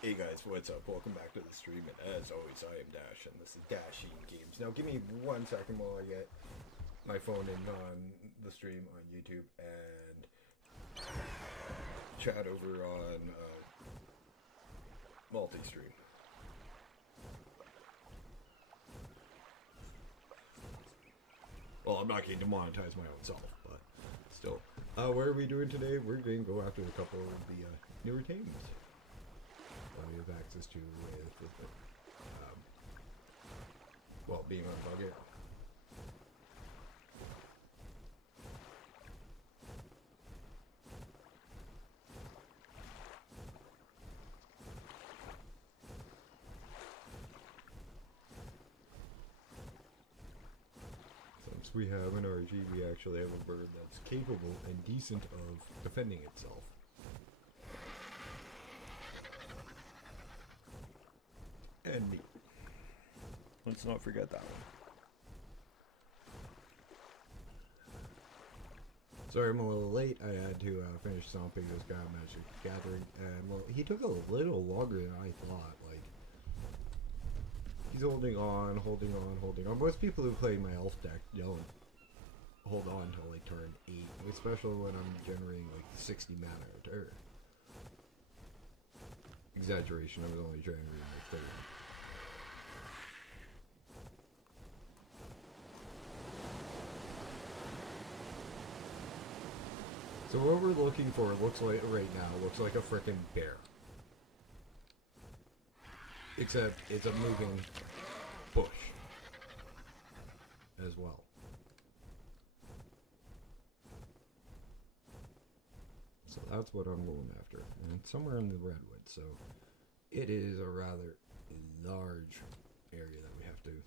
Hey guys, what's up? Welcome back to the stream, and as always, I am Dash, and this is Dashing Games. Now, give me 1 second while I get my phone in on the stream on YouTube and chat over on multi-stream. Well, I'm not going to demonetize my own self, but still. What are we doing today? We're going to go after a couple of the newer tames that we have access to with well, being on Valgureo. Since we have an RG, we actually have a bird that's capable and decent of defending itself. And neat. Let's not forget that one. Sorry I'm a little late. I had to finish stomping this guy on Magic Gathering, and well, he took a little longer than I thought. Like, he's holding on. Most people who play my elf deck don't hold on until like turn 8, especially when I'm generating like 60 mana a turn. Exaggeration, I was only generating like 30. So what we're looking for looks like right now looks like a frickin' bear. Except it's a moving bush as well. So that's what I'm going after. And it's somewhere in the redwood, so it is a rather large area that we have to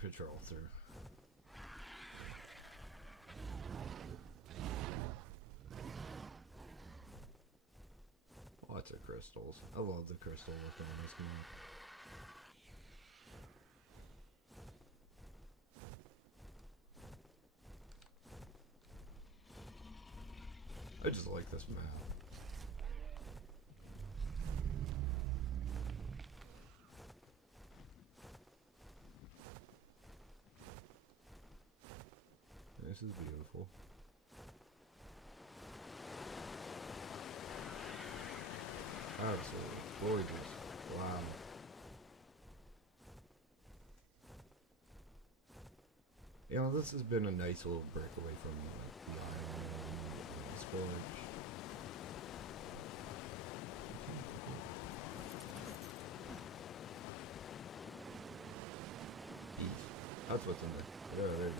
patrol through. Lots of crystals. I love the crystal looking on this map. I just like this map. This is beautiful. Absolutely gorgeous. Wow. You know, this has been a nice little break away from the island and the Scorch. Eat. That's what's in there. There it is.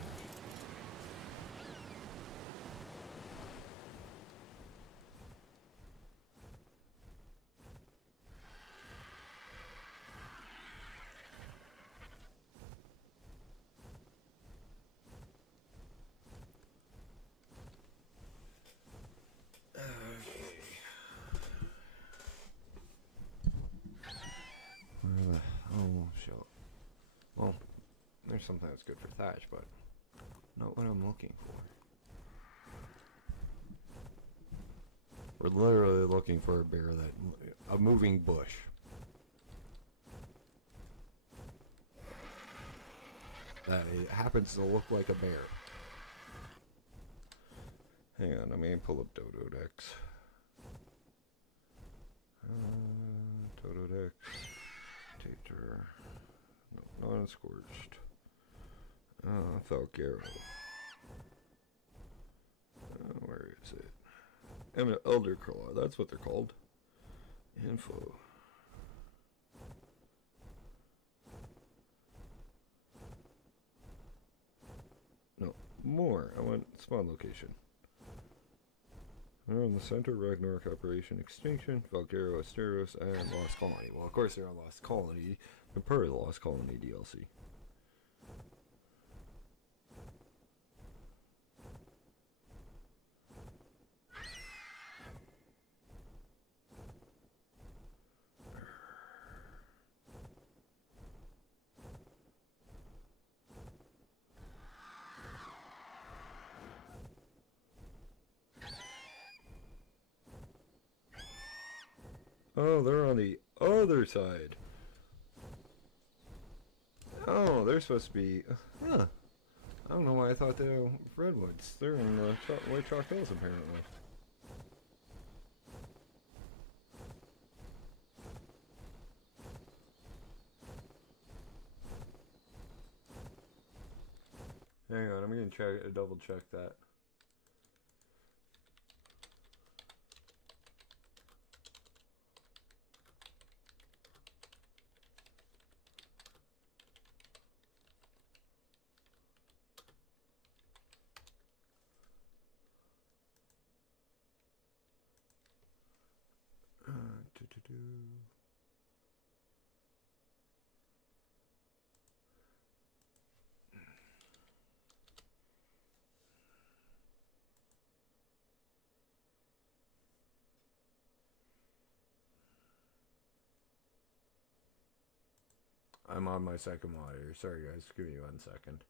Oh, shit. Well, there's something that's good for thatch, but not what I'm looking for. We're literally looking for a bear a moving bush. That it happens to look like a bear. Hang on, let me pull up Dodo decks. Dodo decks. Tater. No, not unscorched. Valgureo. Where is it? Elder Claw, that's what they're called. Info. No, more. I want spawn location. They're on the center, Ragnarok Operation Extinction, Valgureo, Asteros, and Lost Colony. Well, of course they're on Lost Colony, but part of the Lost Colony DLC. Oh, they're on the other side. Oh, they're supposed to be... Huh. I don't know why I thought they were redwoods. They're in the White Chalk Hills, apparently. Hang on, I'm gonna double check that. I'm on my second monitor. Sorry guys, give me 1 second.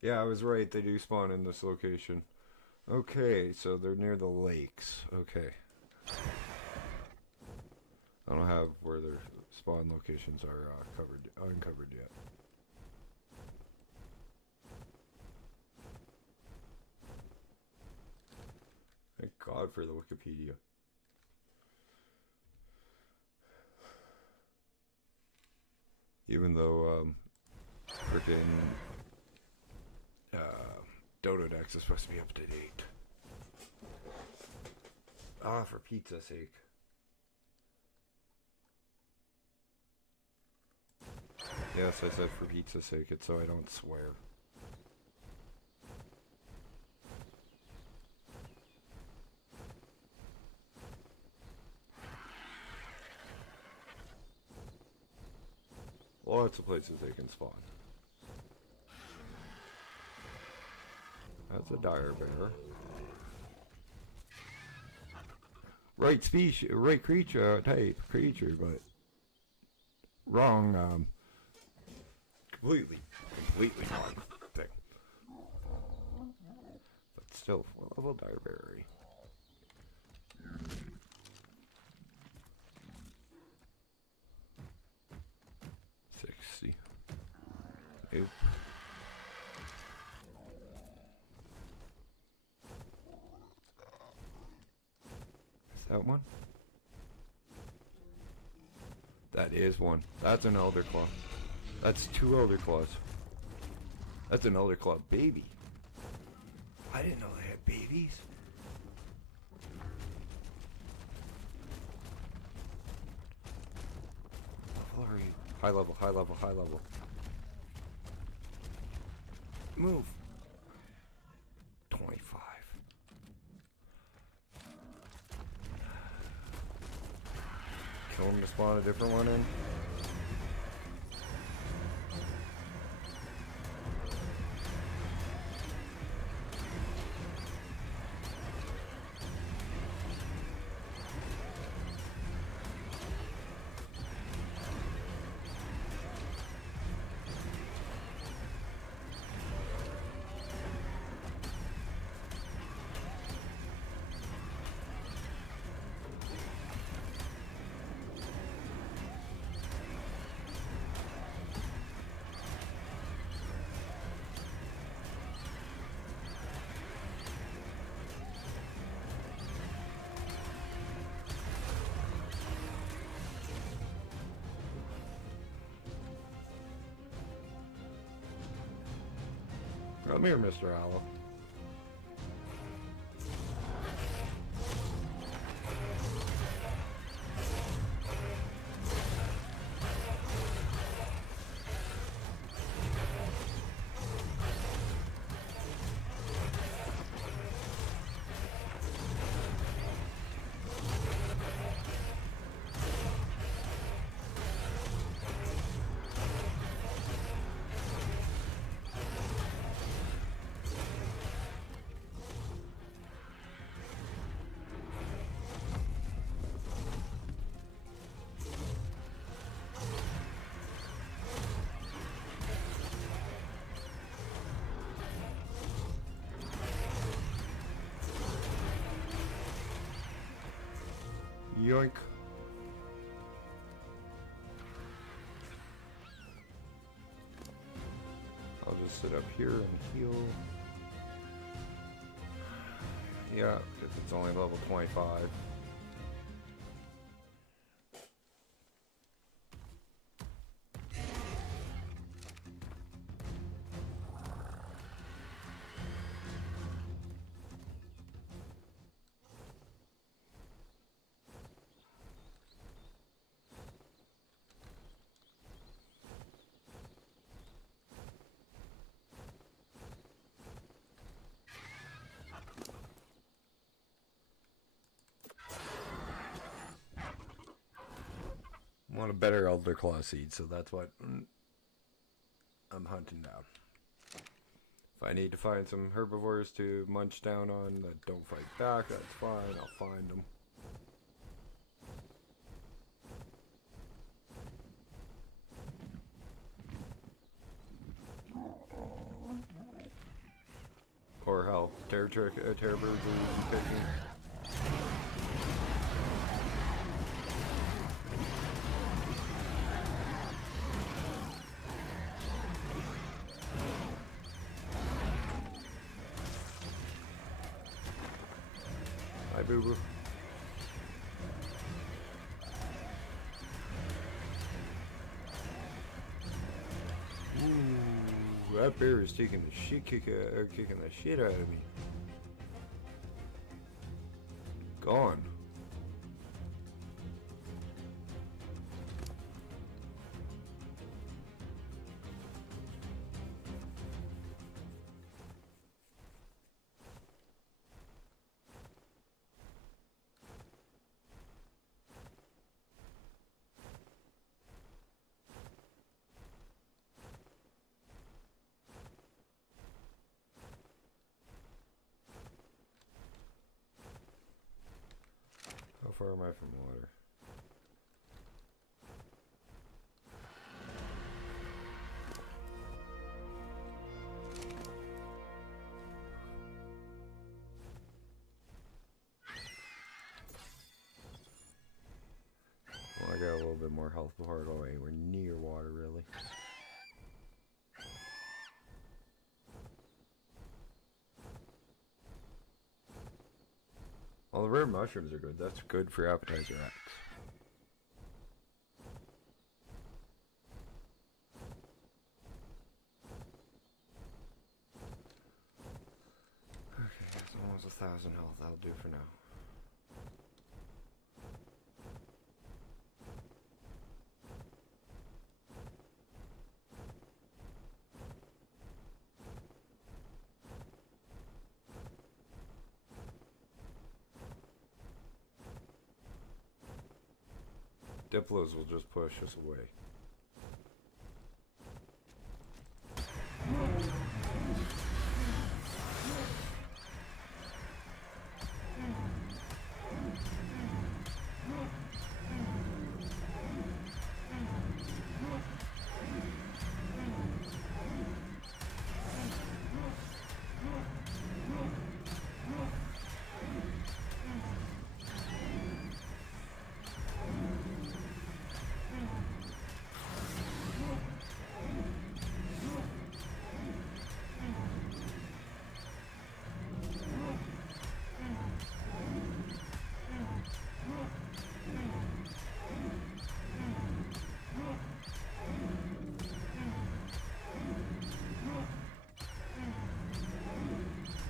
Yeah, I was right. They do spawn in this location. Okay, so they're near the lakes. Okay. I don't have where their spawn locations are uncovered yet. Thank God for the Wikipedia. Even though, frickin' Dododex is supposed to be up to date. Ah, for pizza's sake. Yes, I said for pizza's sake, it's so I don't swear. Lots of places they can spawn. That's a dire bear. Right species, right creature, type creature, but wrong, completely wrong thing. But still, 4-level dire berry. Nope. Is that one? That is one. That's an elder claw. That's 2 elder claws. That's an elder claw baby. I didn't know they had babies. What level are you? High level, high level, high level. Move. 25. Kill him to spawn a different one in. Come here, Mr. Owl. Yoink. I'll just sit up here and heal. Yeah, because it's only level 25. I want a better Elder Claw seed, so that's what I'm hunting down. If I need to find some herbivores to munch down on that don't fight back, that's fine, I'll find them. Or hell, terror birds are picking. Hi, boo boo. Ooh, that bear is taking the shit kicking the shit out of me. Gone. How far am I from water? Well, I got a little bit more health before I go anywhere near water, really. Well, the rare mushrooms are good. That's good for appetizer X. Okay, that's almost 1,000 health. That'll do for now. Diplos will just push us away.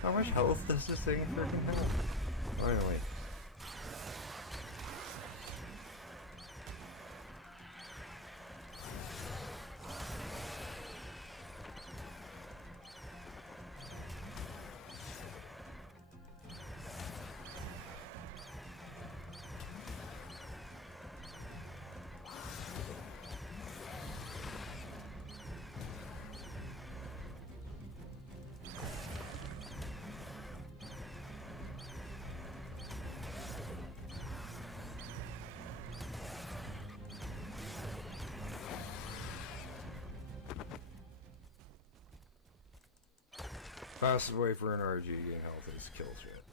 How much health does this thing freaking have? Finally. Fastest way for an RG to gain health is kill shit.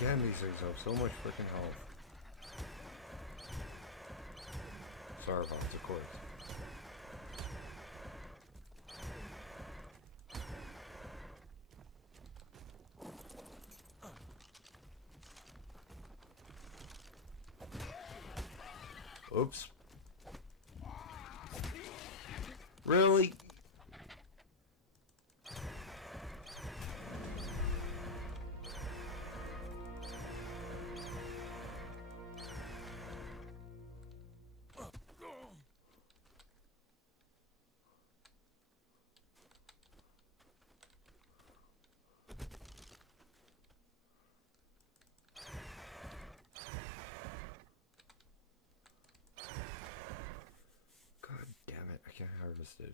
Again, these things have so much freaking health. Sarvots, of course. Oops. Really? God damn it, I can't harvest it.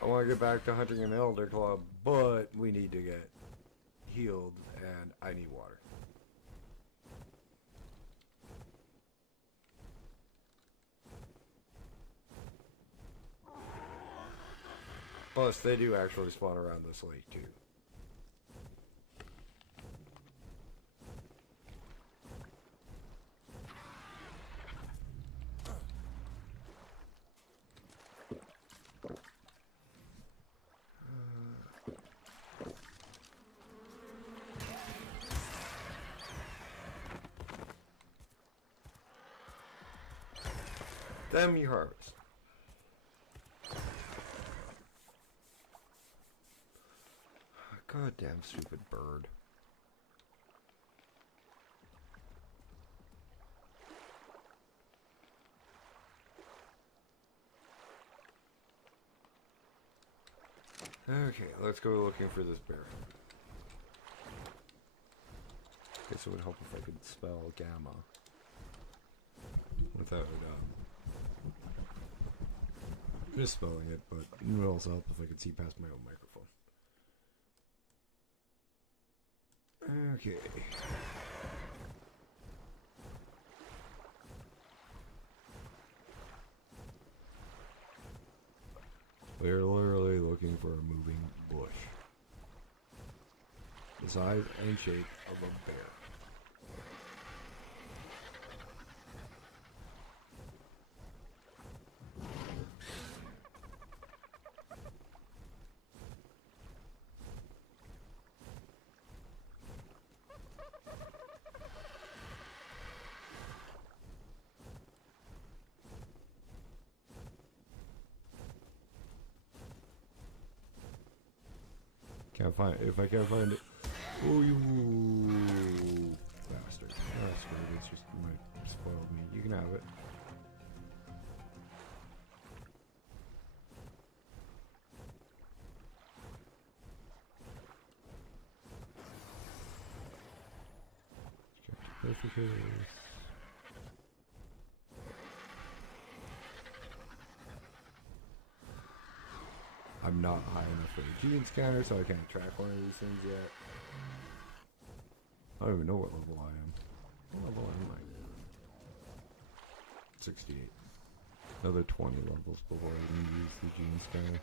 I want to get back to hunting an elder club, but we need to get healed and I need water. Plus, they do actually spawn around this lake too. Them you harvest. Goddamn stupid bird. Okay, let's go looking for this bear. Guess it would help if I could spell gamma without misspelling it, but it would also help if I could see past my own microphone. Okay. We're literally looking for a moving bush. The size and shape of a bear. Can't find it. If I can't find it. Oh, you bastard. That's weird. It's just might spoil me. You can have it. Perfect. I'm not high enough for a gene scanner, so I can't track one of these things yet. I don't even know what level I am. What level am I? 68. Another 20 levels before I can use the gene scanner.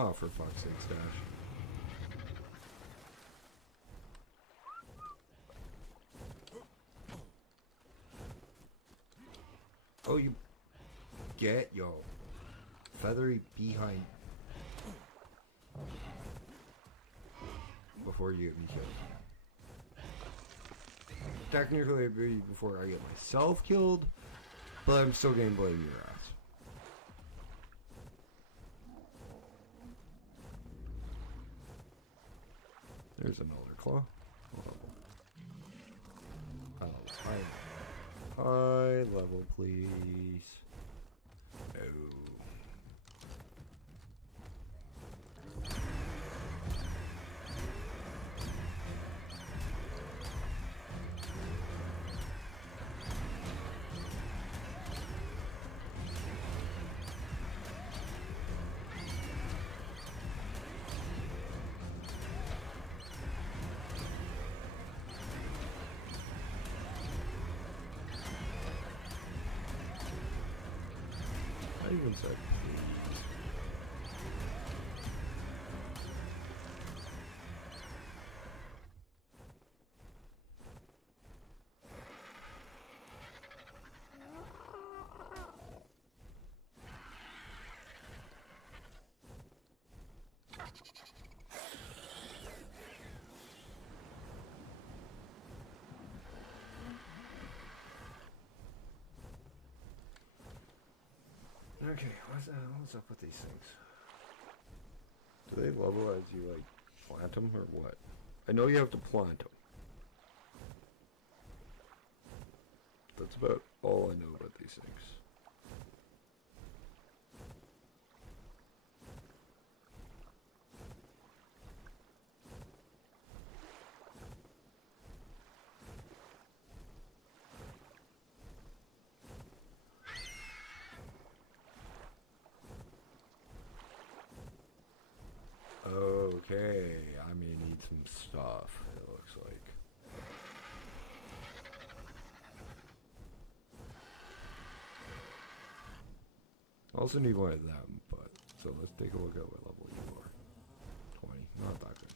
Oh, for fuck's sake, Stash. Oh, you get yo feathery behind before you get me killed. Technically, it'd be before I get myself killed, but I'm still gonna blame your ass. There's another claw. High Grade level, please. Oh. I even said okay, what's up with these things? Do they level as you, like, plant them, or what? I know you have to plant them. That's about all I know about these things. Okay, I may need some stuff, it looks like. I also need one of them, but, so let's take a look at what level you are. 20, not that good.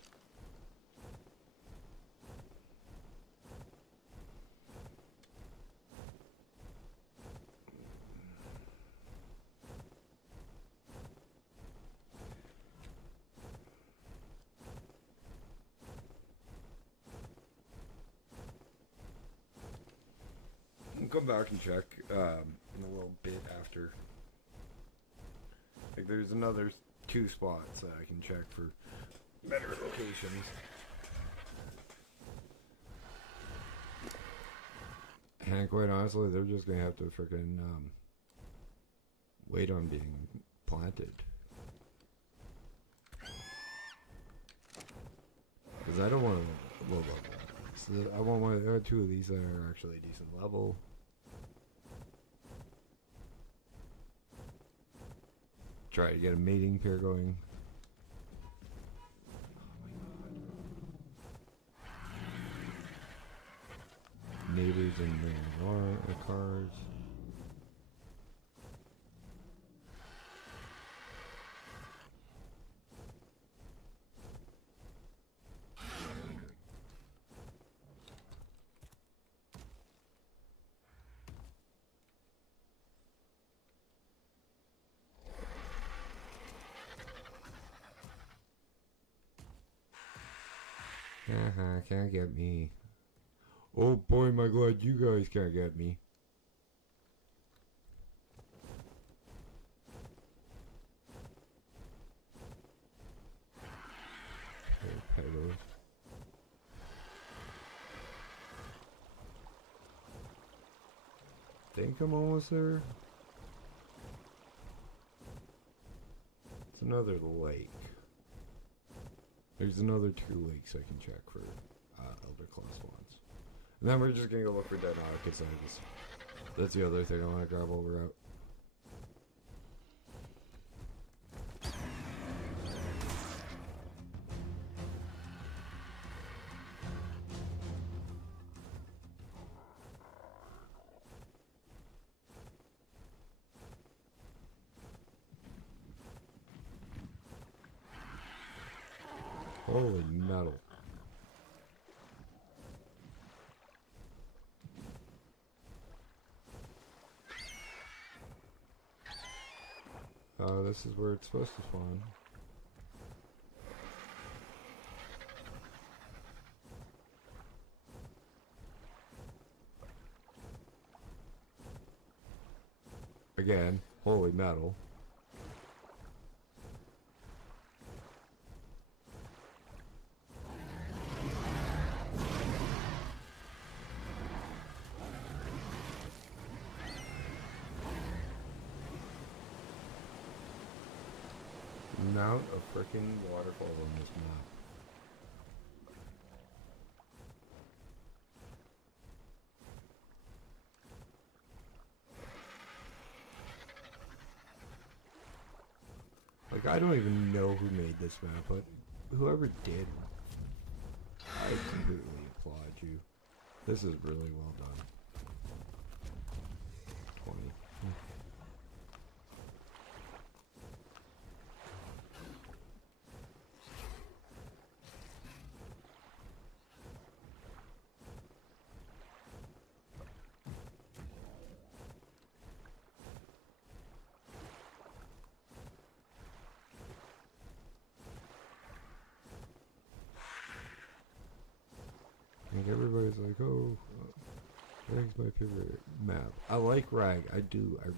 Come back and check in a little bit after. Like, there's another 2 spots that I can check for better locations. And quite honestly, they're just gonna have to frickin' wait on being planted. Because I don't want a low level. So I want one or 2 of these that are actually decent level. Try to get a mating pair going. Oh my god. Neighbors and random cards. Can't get me. Oh boy, my god, you guys can't get me. Pedos. Think I'm almost there. It's another lake. There's another 2 lakes I can check for Elder Class ones. And then we're just gonna go look for dead Archicides. That's the other thing I want to grab while we're out. Holy metal. This is where it's supposed to spawn. Again, holy metal. amount of freaking waterfall on this map. Like, I don't even know who made this map, but whoever did, I completely applaud you. This is really well done. 20. Like, everybody's like, oh, Rag's my favorite map. I like Rag. I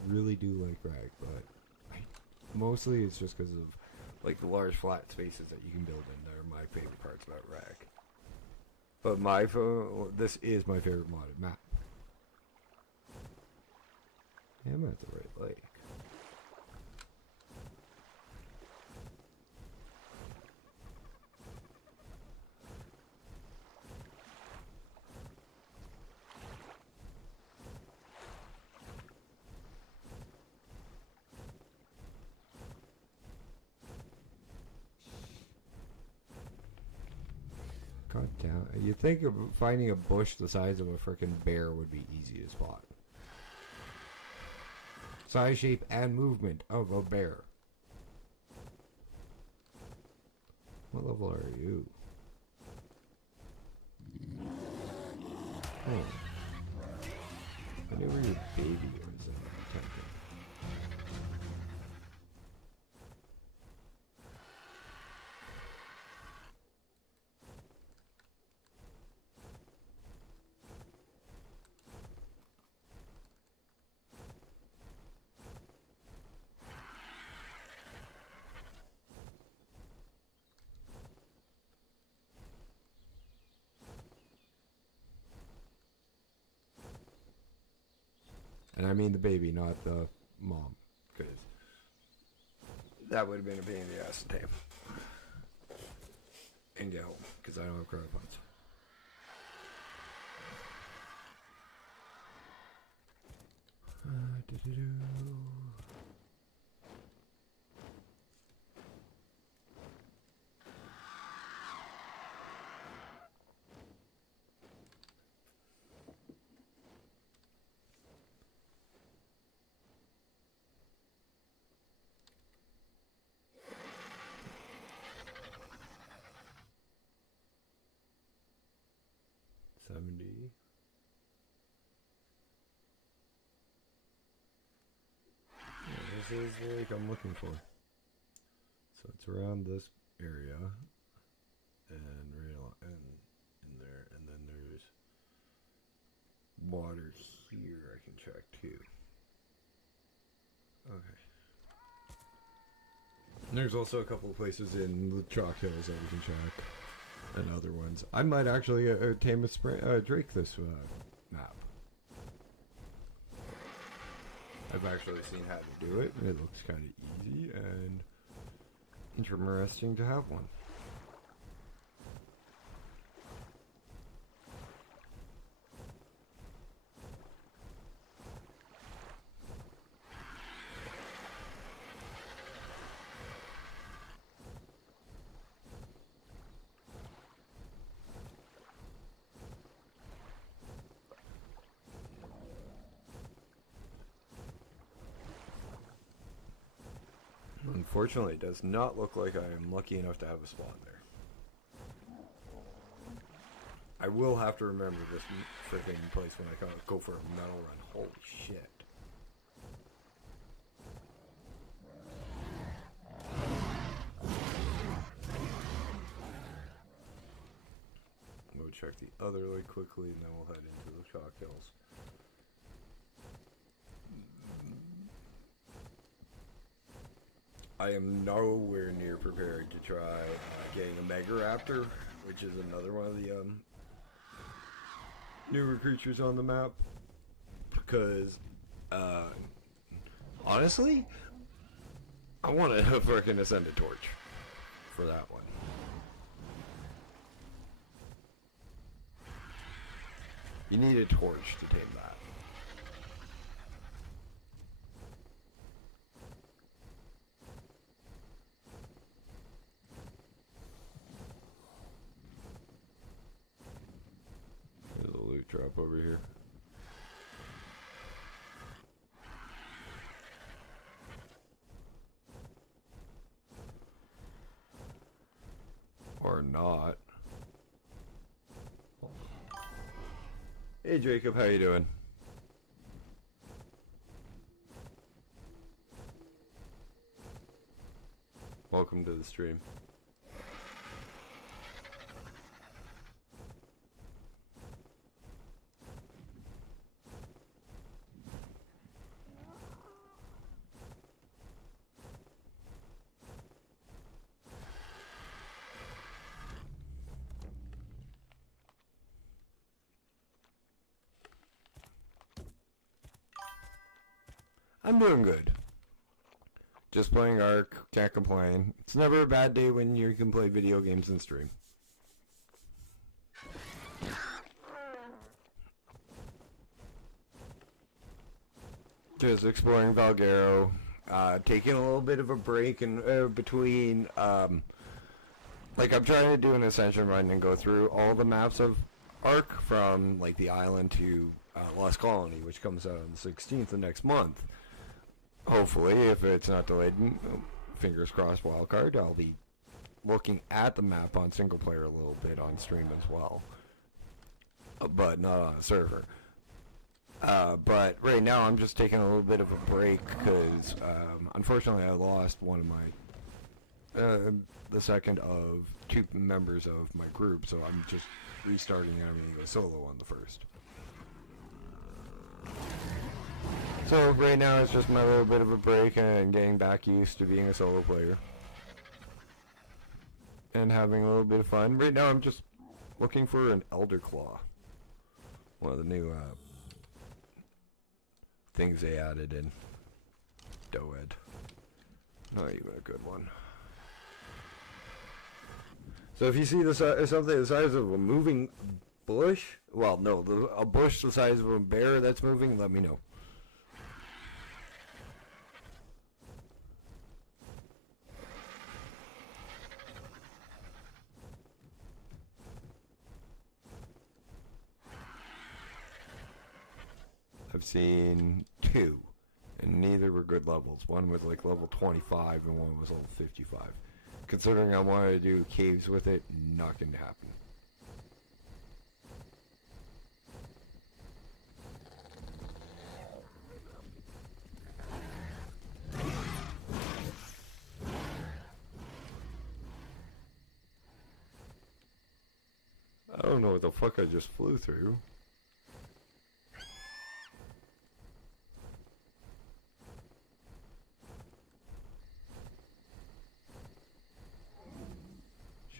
really do like Rag, but mostly it's just because of, like, the large flat spaces that you can build in there are my favorite parts about Rag. But this is my favorite modded map. Yeah, I'm at the right lake. God damn. You'd think of finding a bush the size of a frickin' bear would be easy to spot. Size, shape, and movement of a bear. What level are you? Oh. I knew where your baby was in the temple. And I mean the baby, not the mom. Because that would have been a pain in the ass to tame. And get home, because I don't have cryopods. This is the lake I'm looking for. So it's around this area, and in there, and then there's water here I can check too. Okay. And there's also a couple of places in the chalk hills that we can check, and other ones. I might actually tame a drake this map. I've actually seen how to do it, and it looks kind of easy and interesting to have one. Unfortunately, it does not look like I am lucky enough to have a spawn there. I will have to remember this freaking place when I go for a metal run. Holy shit. We'll check the other lake quickly, and then we'll head into the chalk hills. I am nowhere near prepared to try getting a Mega Raptor, which is another one of the newer creatures on the map, because honestly, I want a freaking Ascended torch for that one. You need a torch to tame that. There's a loot drop over here. Or not. Hey Jacob, how you doing? Welcome to the stream. I'm doing good. Just playing Ark, can't complain. It's never a bad day when you can play video games and stream. Just exploring Valgureo, taking a little bit of a break in between, like I'm trying to do an ascension run and go through all the maps of Ark from like the island to Lost Colony, which comes out on the 16th of next month. Hopefully, if it's not delayed, fingers crossed, wildcard, I'll be looking at the map on single player a little bit on stream as well, but not on a server. But right now I'm just taking a little bit of a break because unfortunately I lost one of my, the second of two members of my group, so I'm just restarting and I'm going to go solo on the first. So right now it's just my little bit of a break and getting back used to being a solo player. And having a little bit of fun. Right now I'm just looking for an Elder Claw. One of the new things they added in Doed. Not even a good one. So if you see something the size of a moving bush, well no, a bush the size of a bear that's moving, let me know. I've seen two, and neither were good levels. One was like level 25 and one was level 55. Considering I wanted to do caves with it, not going to happen. I don't know what the fuck I just flew through.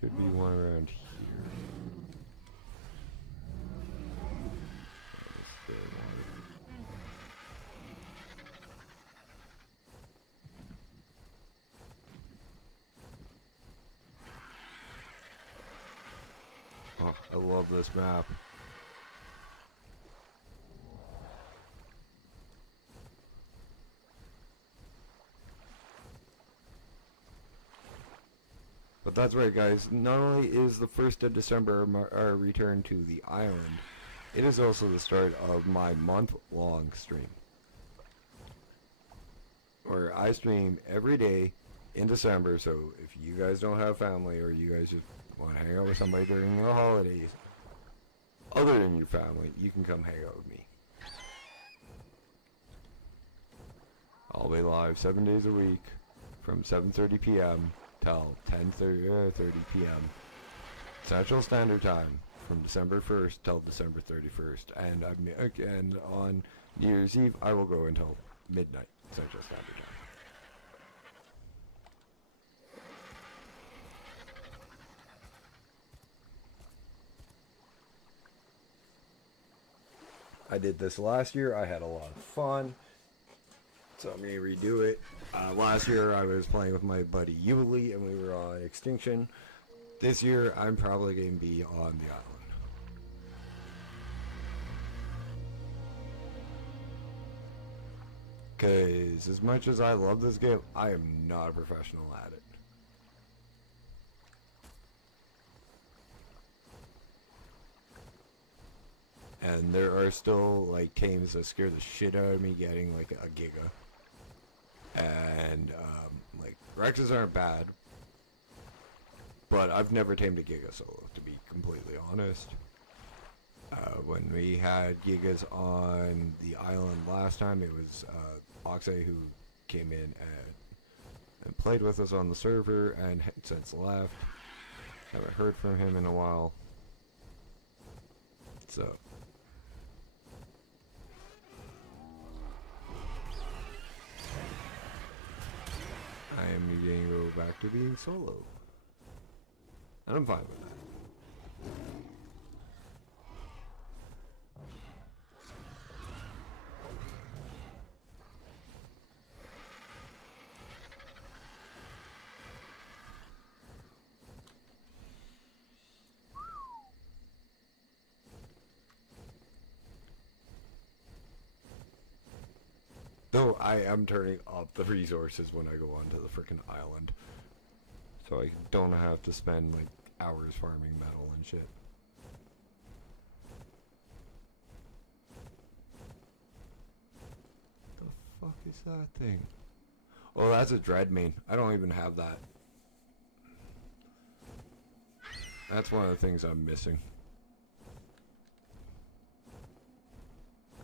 Should be one around here. Oh, I love this map. But that's right, guys. Not only is the 1st of December our return to the island, it is also the start of my month-long stream. Where I stream every day in December, so if you guys don't have family or you guys just want to hang out with somebody during the holidays, other than your family, you can come hang out with me. I'll be live 7 days a week from 7:30 p.m. till 10:30 p.m. Central Standard Time from December 1st till December 31st, and on New Year's Eve I will go until midnight Central Standard Time. I did this last year. I had a lot of fun. So I'm going to redo it. Last year I was playing with my buddy Yuli and we were on Extinction. This year I'm probably going to be on the island. Because as much as I love this game, I am not a professional at it. And there are still like tames that scare the shit out of me getting like a Giga. And like Rexes aren't bad, but I've never tamed a Giga solo, to be completely honest. When we had Gigas on the island last time, it was ASA who came in and played with us on the server and since left. Haven't heard from him in a while. So I am going to go back to being solo. And I'm fine with that. Though I am turning up the resources when I go onto the frickin' island. So I don't have to spend like hours farming metal and shit. The fuck is that thing? Oh, that's a Dreadmane. I don't even have that. That's one of the things I'm missing.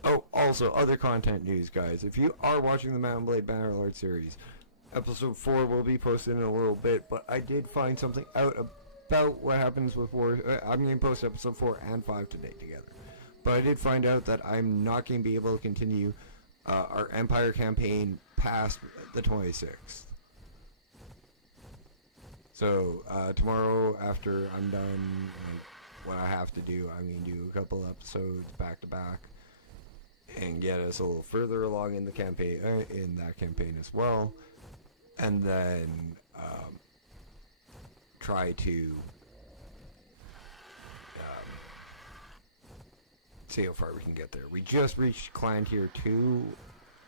Oh, also, other content news, guys. If you are watching the Mount & Blade Bannerlord series, episode 4 will be posted in a little bit, but I did find something out about what happens with War. I'm going to post episode 4 and 5 today together. But I did find out that I'm not going to be able to continue our Empire campaign past the 26th. So, tomorrow, after I'm done what I have to do, I'm going to do a couple episodes back to back. And get us a little further along in the campaign, in that campaign as well, and then try to see how far we can get there. We just reached Clan Tier 2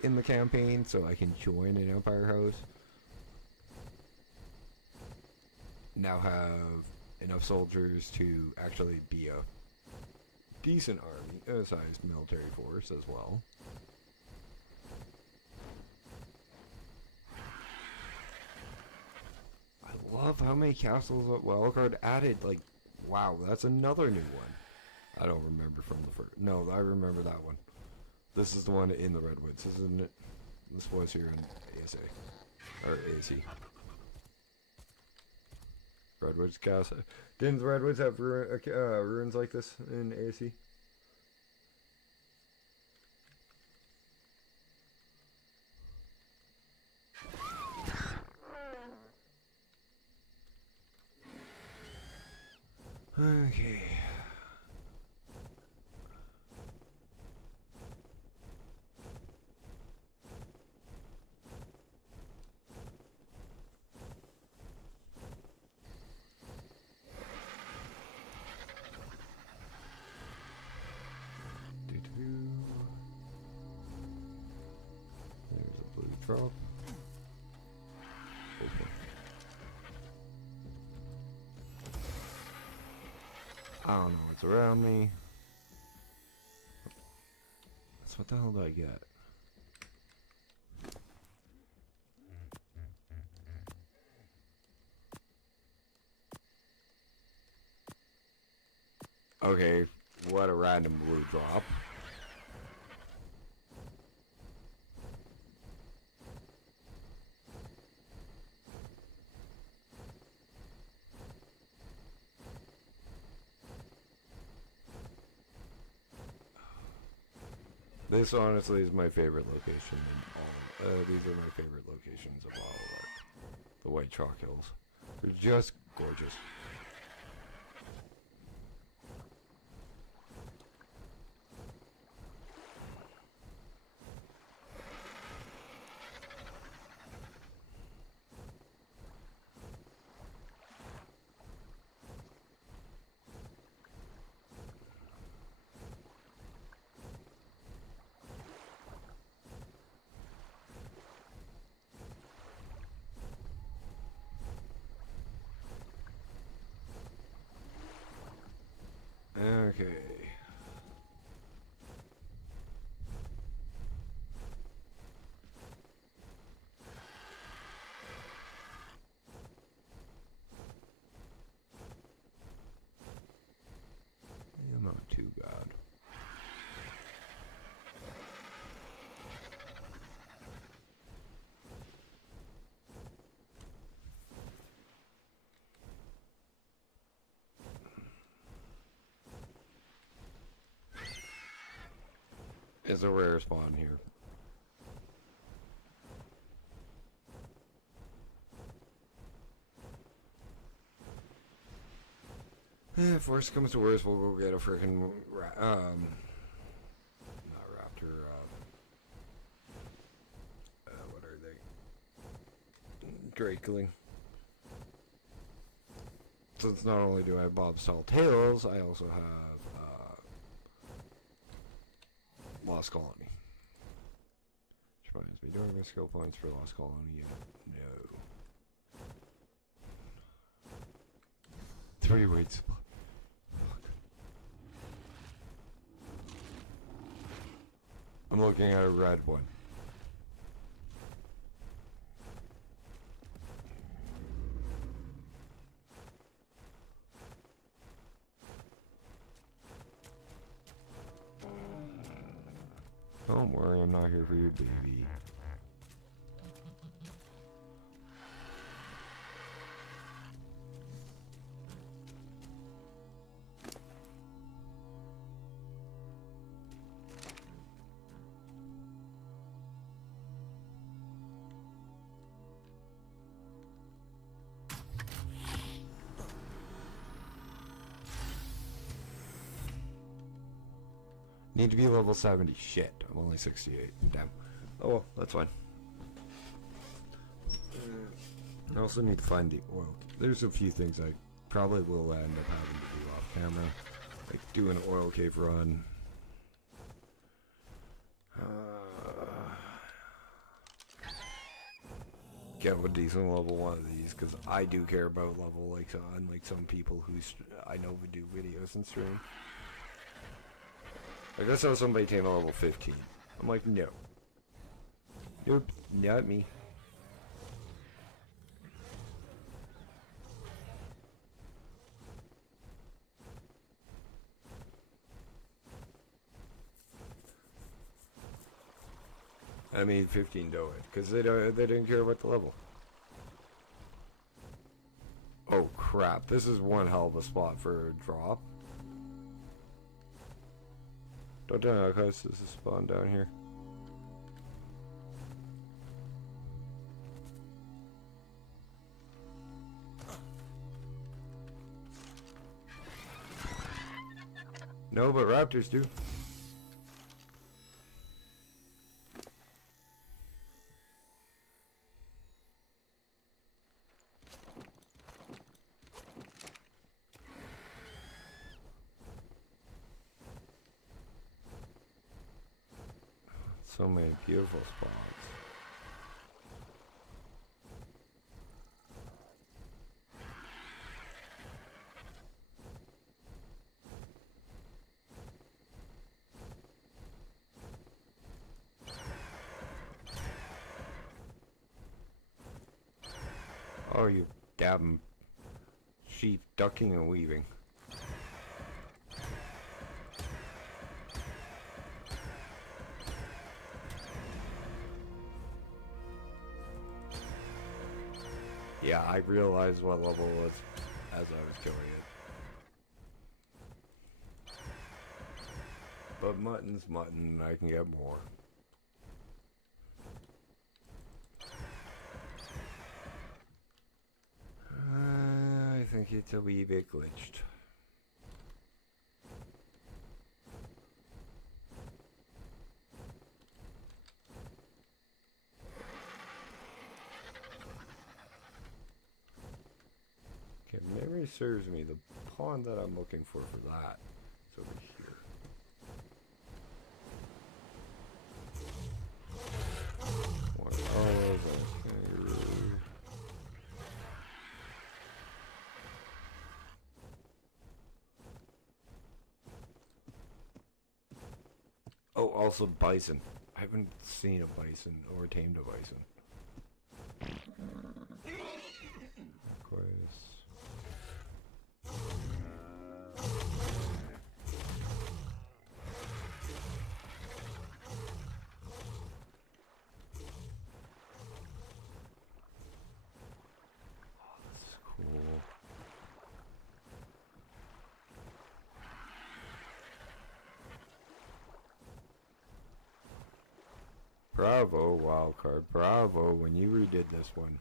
in the campaign, so I can join an Empire house. Now have enough soldiers to actually be a decent army, sized military force as well. I love how many castles that Wildcard added. Like, wow, that's another new one. I don't remember from the first. No, I remember that one. This is the one in the Redwoods, isn't it? This was here in ASA or AC. Redwoods Castle. Didn't the Redwoods have ruins like this in AC? Okay. There's a blue drop. Okay. I don't know what's around me. So what the hell do I get? Okay, what a random blue drop. This honestly is my favorite location in all. These are my favorite locations of all of Ark. The White Chalk Hills. They're just gorgeous. is a rare spawn here. If worse comes to worse, we'll go get a freaking not raptor. What are they? Drakeling. Since not only do I have Bob's-style tails, I also have Lost Colony. Which reminds me, do I have skill points for Lost Colony yet? No. 3 weights. I'm looking at a red one. Don't worry, I'm not here for your baby. Need to be level 70. Shit, I'm only 68. Damn. Oh well, that's fine. I also need to find the oil. There's a few things I probably will end up having to do off camera. Like do an oil cave run. Get a decent level one of these, because I do care about level, like unlike some people who I know would do videos and stream. Like I saw somebody came to level 15. I'm like, no. Nope, not me. I mean 15 do it, because they didn't care about the level. Oh crap, this is one hell of a spot for a drop. Don't tell me because this is spawned down here. No, but raptors do. So many beautiful spots. Oh, you damn sheep ducking and weaving. Yeah, I realized what level it was as I was killing it. But mutton's mutton, I can get more. I think it's a wee bit glitched. Okay, memory serves me. The pond that I'm looking for that is over here. One of those, oh, also bison. I haven't seen a bison or tamed a bison. Of course. Bravo, Wildcard. Bravo when you redid this one.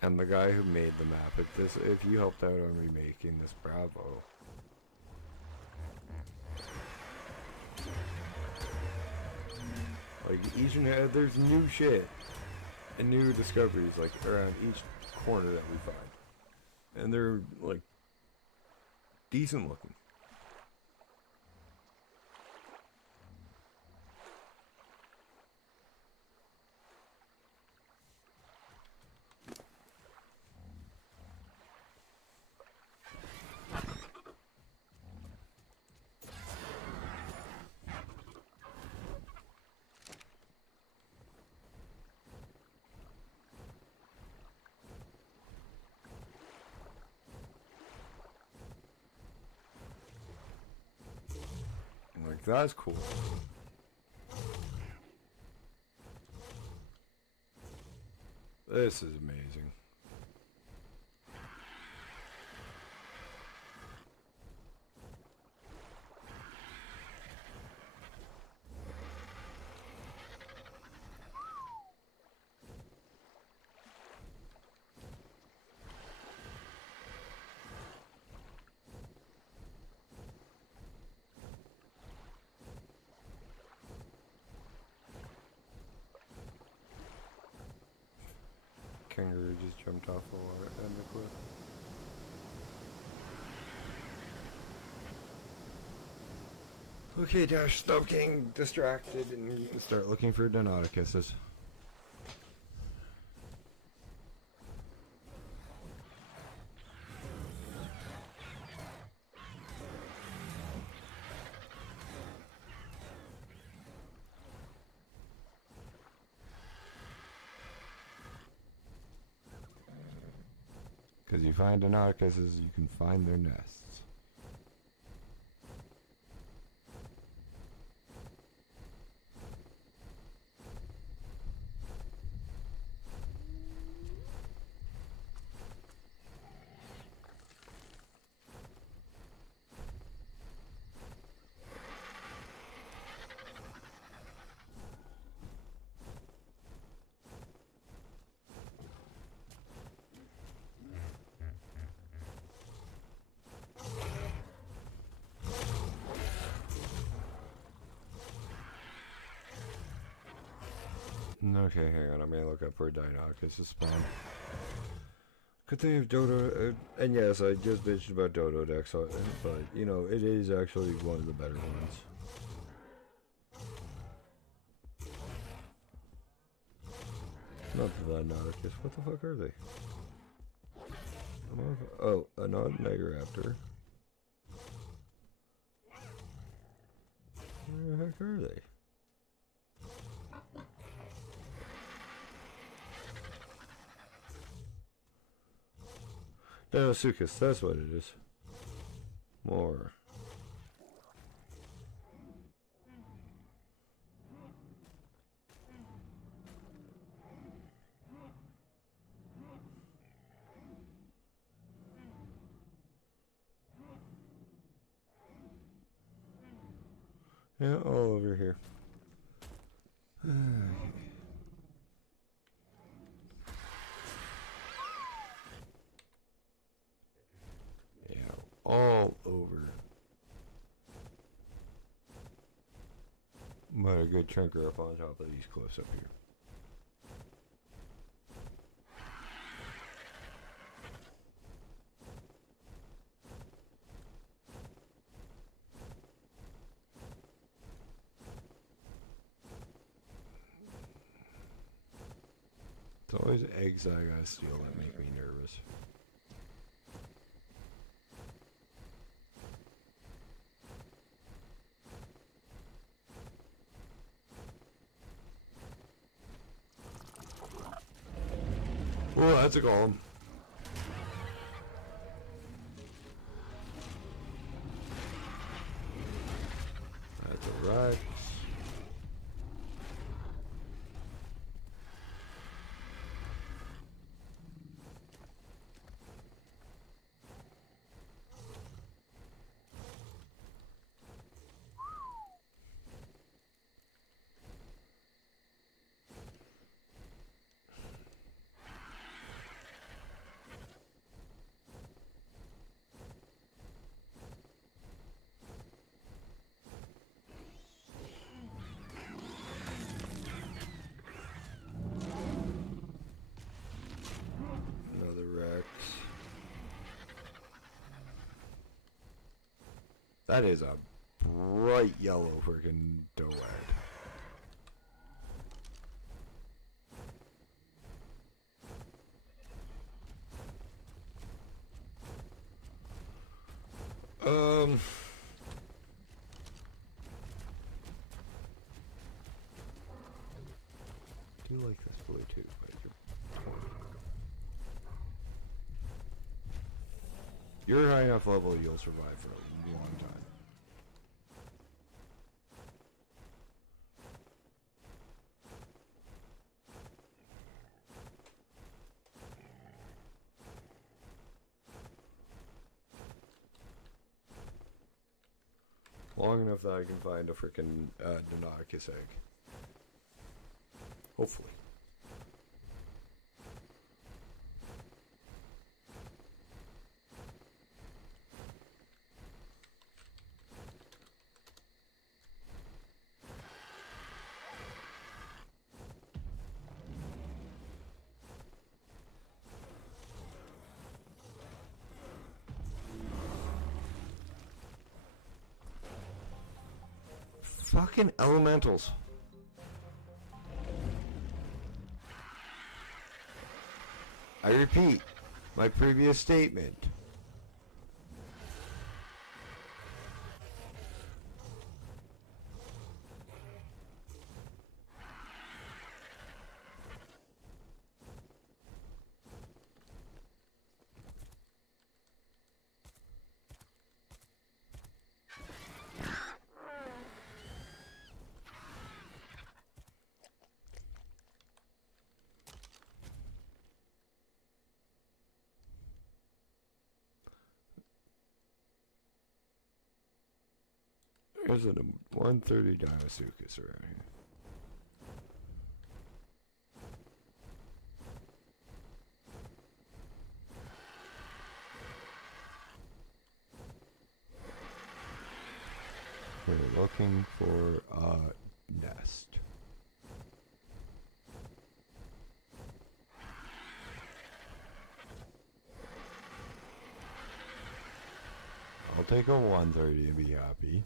And the guy who made the map, if you helped out on remaking this, bravo. Like there's new shit and new discoveries like around each corner that we find, and they're like decent looking. Like, that's cool. This is amazing. Kangaroo just jumped off the water and the cliff. Okay, Dash, stop getting distracted and you can start looking for Deinonychuses. Because you find Deinonychuses, you can find their nests. Okay, hang on. I'm gonna look up where Deinonychus is spawned. Good thing of Dodo, and yes, I just bitched about Dodo decks, but you know, it is actually one of the better ones. Not the Deinonychus. What the fuck are they? Oh, a non-Megaraptor. Where the heck are they? Deinosuchus, that's what it is. More. Yeah, all over here. All over. But a good chunk are up on top of these cliffs up here. It's always eggs I gotta steal that make me nervous. Oh, that's a golem. That's a Rex. That is a bright yellow freaking doe head. I do like this blue too, but you're high enough level, you'll survive for a long time. Long enough that I can find a freaking Deinonychus egg. Hopefully. Fucking elementals. I repeat my previous statement. There's a 130 Deinosuchus around here. We're looking for a nest. I'll take a 130 and be happy.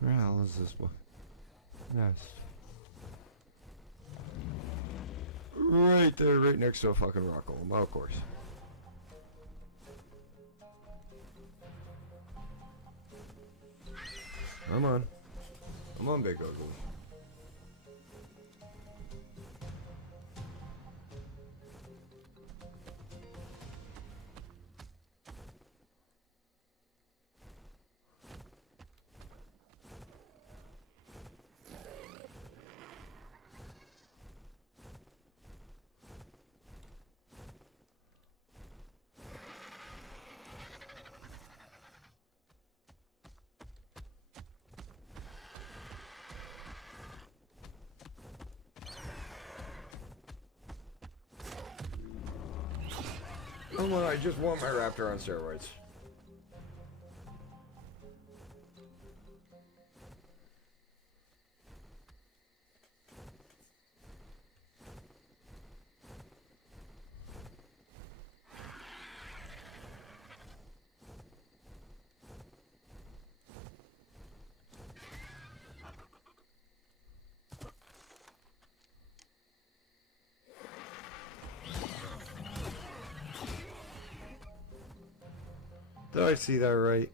Where the hell is this one? Nest. Right there, right next to a fucking rock golem, of course. Come on. Come on, big ugly. Come on, I just want my raptor on steroids. Did I see that right?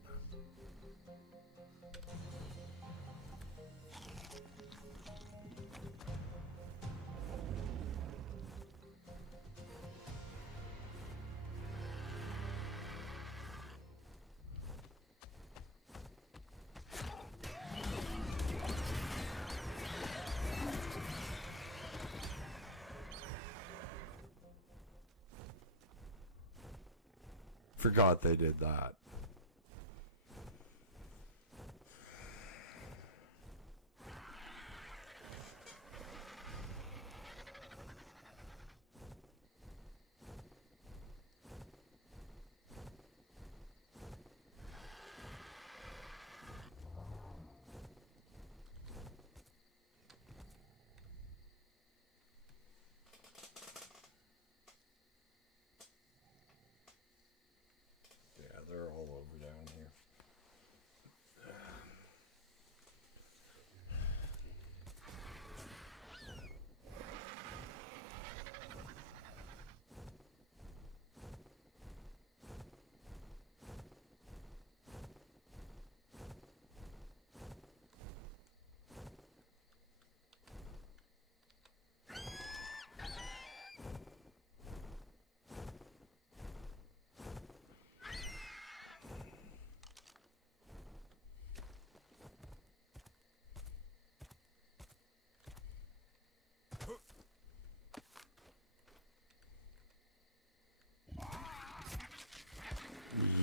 Forgot they did that.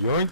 Yoink!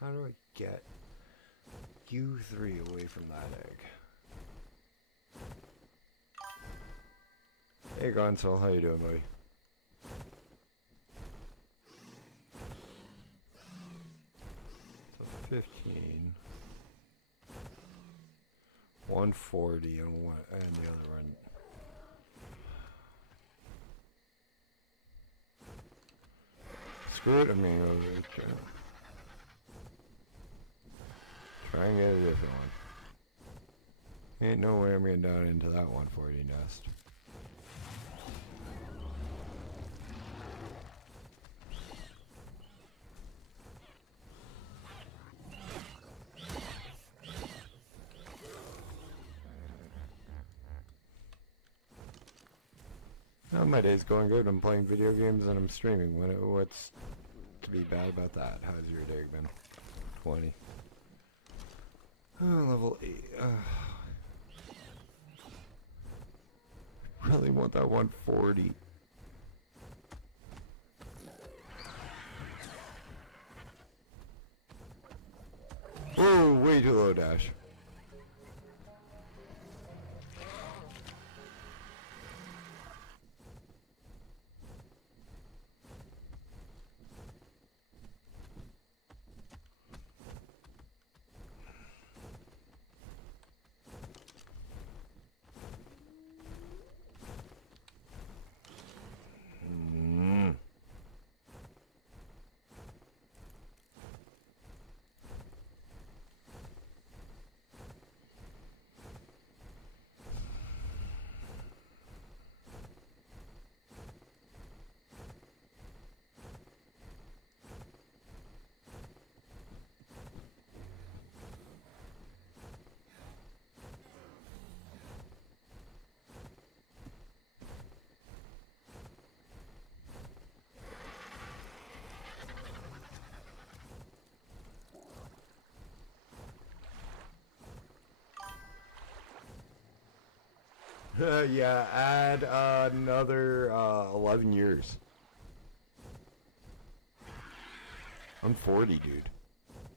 How do I get you three away from that egg? Hey Gonzal, how you doing, buddy? So 15, 140, and the other one. Screw it, I'm gonna go with it. Try and get a different one. Ain't no way I'm getting down into that 140 nest. Oh, my day's going good. I'm playing video games and I'm streaming. What's to be bad about that? How's your day been? 20. Oh, level 8. Really want that 140. Whoa, way too low dash. Yeah, add another 11 years. I'm 40, dude.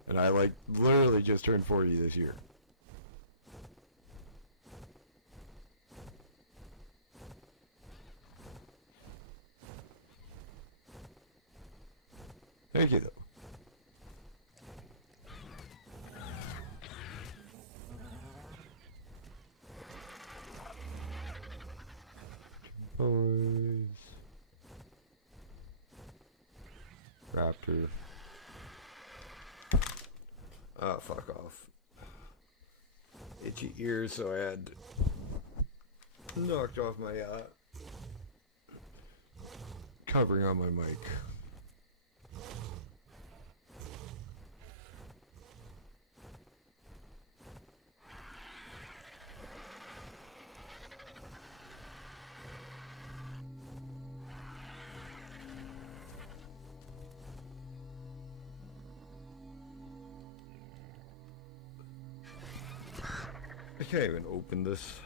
And I, like, literally just turned 40 this year. Thank you, though. Boys. Raptor. Oh, fuck off. Itchy ears, so I had knocked off my covering on my mic. I can't even open this.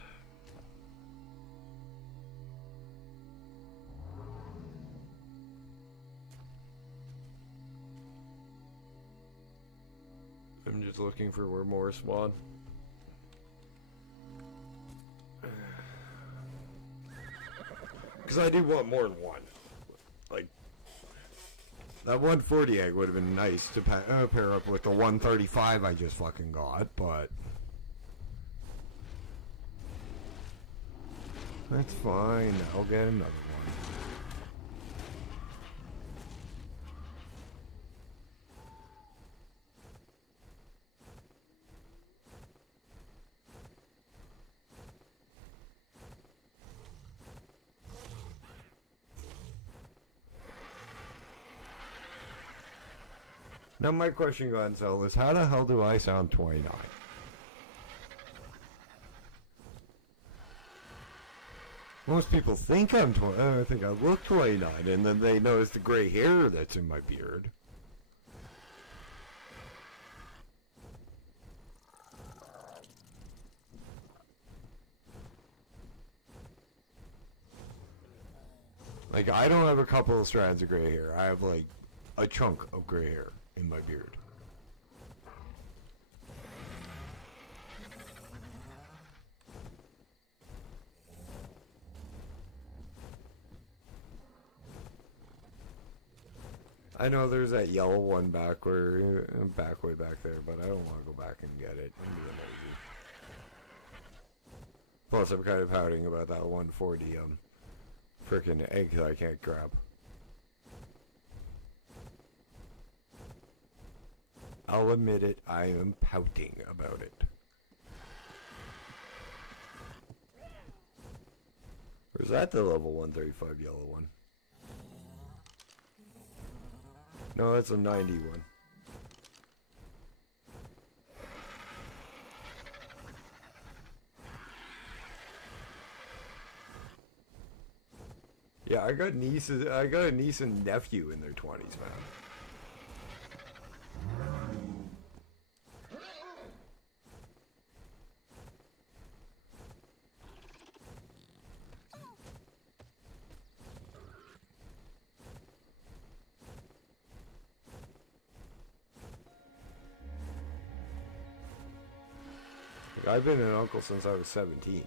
I'm just looking for where more spawn. Because I do want more than one. Like, That 140 egg would have been nice to pair up with the 135 I just fucking got, but that's fine. I'll get another one. Now my question, Gonzalo, is how the hell do I sound 29? Most people think I'm 20. I think I look 29, and then they notice the gray hair that's in my beard. Like, I don't have a couple of strands of gray hair. I have, like, a chunk of gray hair in my beard. I know there's that yellow one back way back there, but I don't want to go back and get it. I'm being lazy. Plus, I'm kind of pouting about that 140 frickin' egg that I can't grab. I'll admit it, I am pouting about it. Or is that the level 135 yellow one? No, that's a 91. Yeah, I got a niece and nephew in their 20s, man. I've been an uncle since I was 17.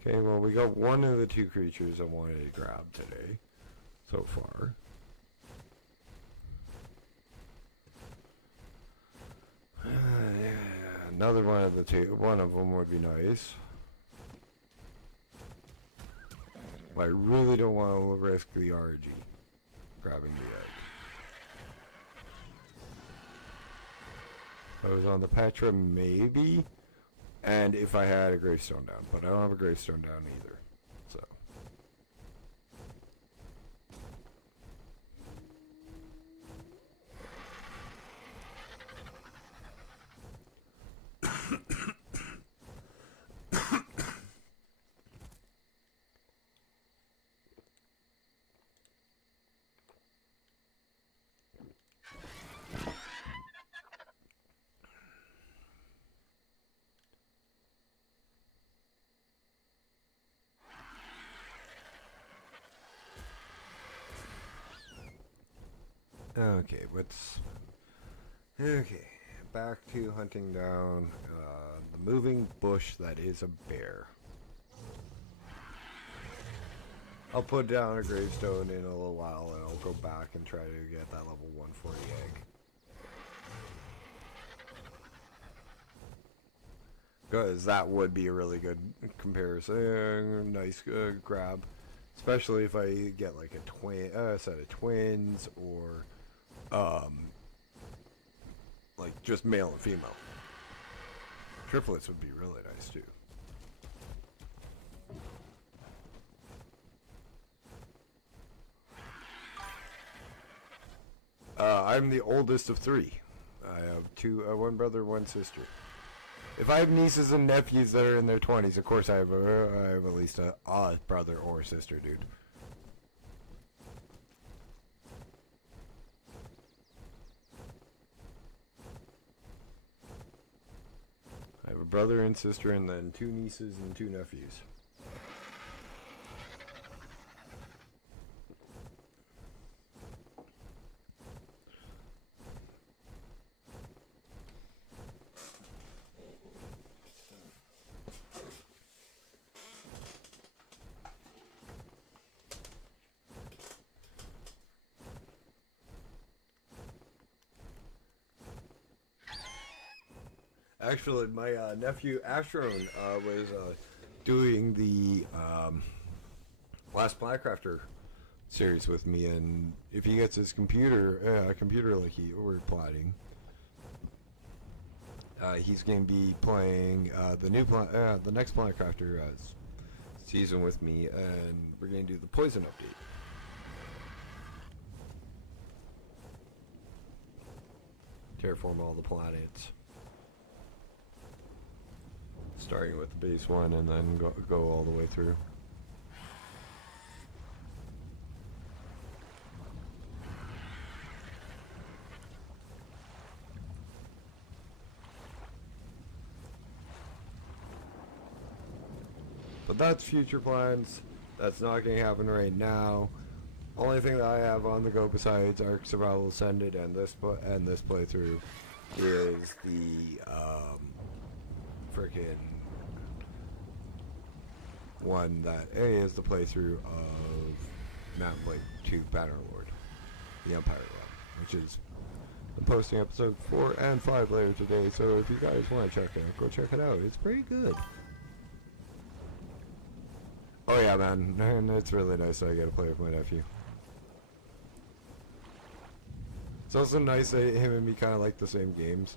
Okay, well, we got one of the two creatures I wanted to grab today, so far. Another one of the two. One of them would be nice. I really don't want to risk the RG grabbing the egg. If I was on the Petra, maybe. And if I had a gravestone down, but I don't have a gravestone down either. So. Okay, okay, back to hunting down the moving bush that is a bear. I'll put down a gravestone in a little while and I'll go back and try to get that level 140 egg. Because that would be a really good comparison, nice grab. Especially if I get like a set of twins or like just male and female. Triplets would be really nice too. I'm the oldest of three. I have one brother, one sister. If I have nieces and nephews that are in their 20s, of course I have at least a brother or sister, dude. I have a brother and sister and then two nieces and two nephews. actually, my nephew Ashron was doing the Last Minecrafter series with me, and if he gets his computer like we're plotting, he's going to be playing the next Minecrafter season with me, and we're going to do the poison update. Terraform all the planets, starting with the base one and then go all the way through. But that's future plans. That's not going to happen right now. Only thing that I have on the go besides Ark Survival Ascended and this playthrough is the frickin' one that is the playthrough of Mountain Blade 2 Bannerlord, the Empire one, which is I'm posting episode 4 and 5 later today. So if you guys want to check it out, go check it out. It's pretty good. Oh yeah, man, and it's really nice that I get to play with my nephew. It's also nice that him and me kind of like the same games.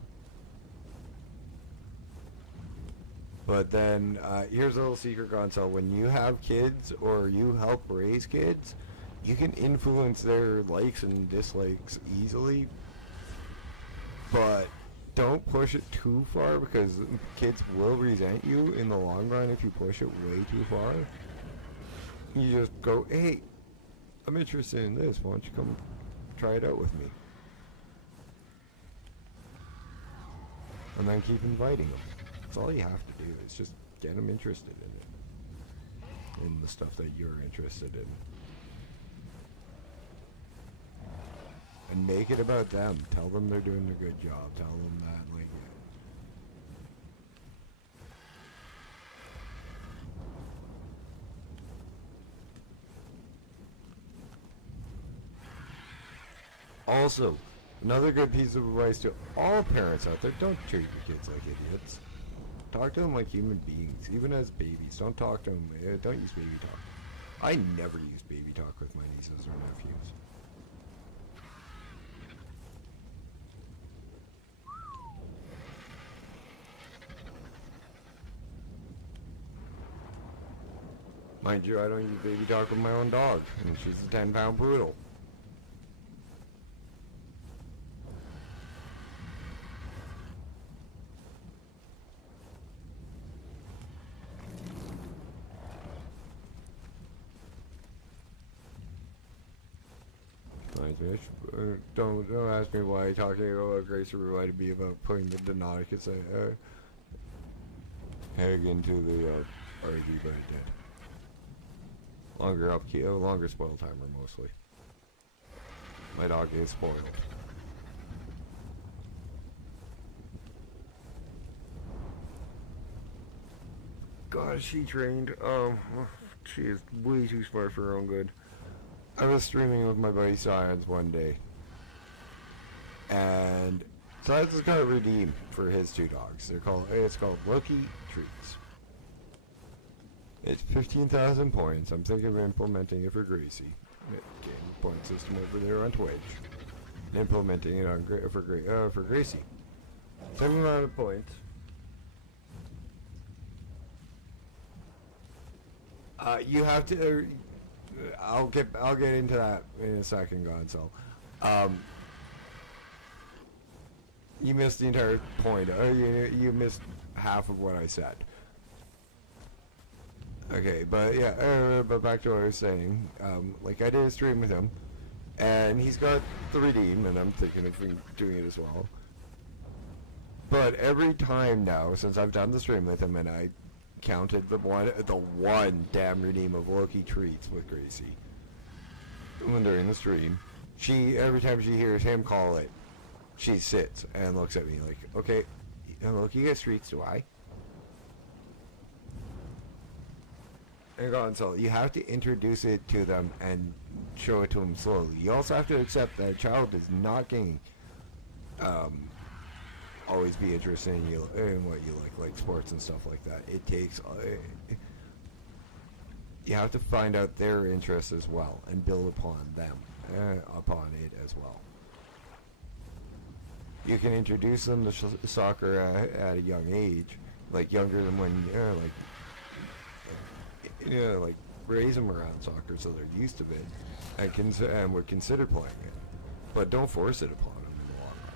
But then, here's a little secret, Gonzalo. When you have kids, or you help raise kids, you can influence their likes and dislikes easily. But don't push it too far, because kids will resent you in the long run if you push it way too far. You just go, hey, I'm interested in this. Why don't you come try it out with me? And then keep inviting them. That's all you have to do, is just get them interested in it. In the stuff that you're interested in. And make it about them. Tell them they're doing a good job. Tell them that, like, also, another good piece of advice to all parents out there: don't treat your kids like idiots. Talk to them like human beings, even as babies. Don't talk to them. Don't use baby talk. I never use baby talk with my nieces or nephews. Mind you, I don't use baby talk with my own dog, and she's a 10-pound poodle. Don't ask me why talking about Grace reminded me about putting the Denoticus egg into the RD, but it did. Longer upkeep, longer spoil timer mostly. My dog is spoiled. God, she trained. She is way too smart for her own good. I was streaming with my buddy Science one day, and Science has got a redeem for his two dogs. It's called Loki Treats. It's 15,000 points. I'm thinking of implementing it for Gracie. Game point system over there on Twitch. Implementing it on for Gracie. Same amount of points. You have to. I'll get into that in a second, Gonzalo. You missed the entire point. You missed half of what I said. Okay, but yeah, but back to what I was saying. Like, I did a stream with him, and he's got the redeem, and I'm thinking of doing it as well. But every time now, since I've done the stream with him, and I counted the one damn redeem of Loki Treats with Gracie during the stream, every time she hears him call it, she sits and looks at me like, okay, Loki gets treats, do I? And Gonzalo, you have to introduce it to them and show it to them slowly. You also have to accept that a child is not getting always be interested in what you like sports and stuff like that. It takes you have to find out their interests as well and build upon them, upon it as well. You can introduce them to soccer at a young age, like younger than when like raise them around soccer so they're used to it and would consider playing it, but don't force it upon them in the long run.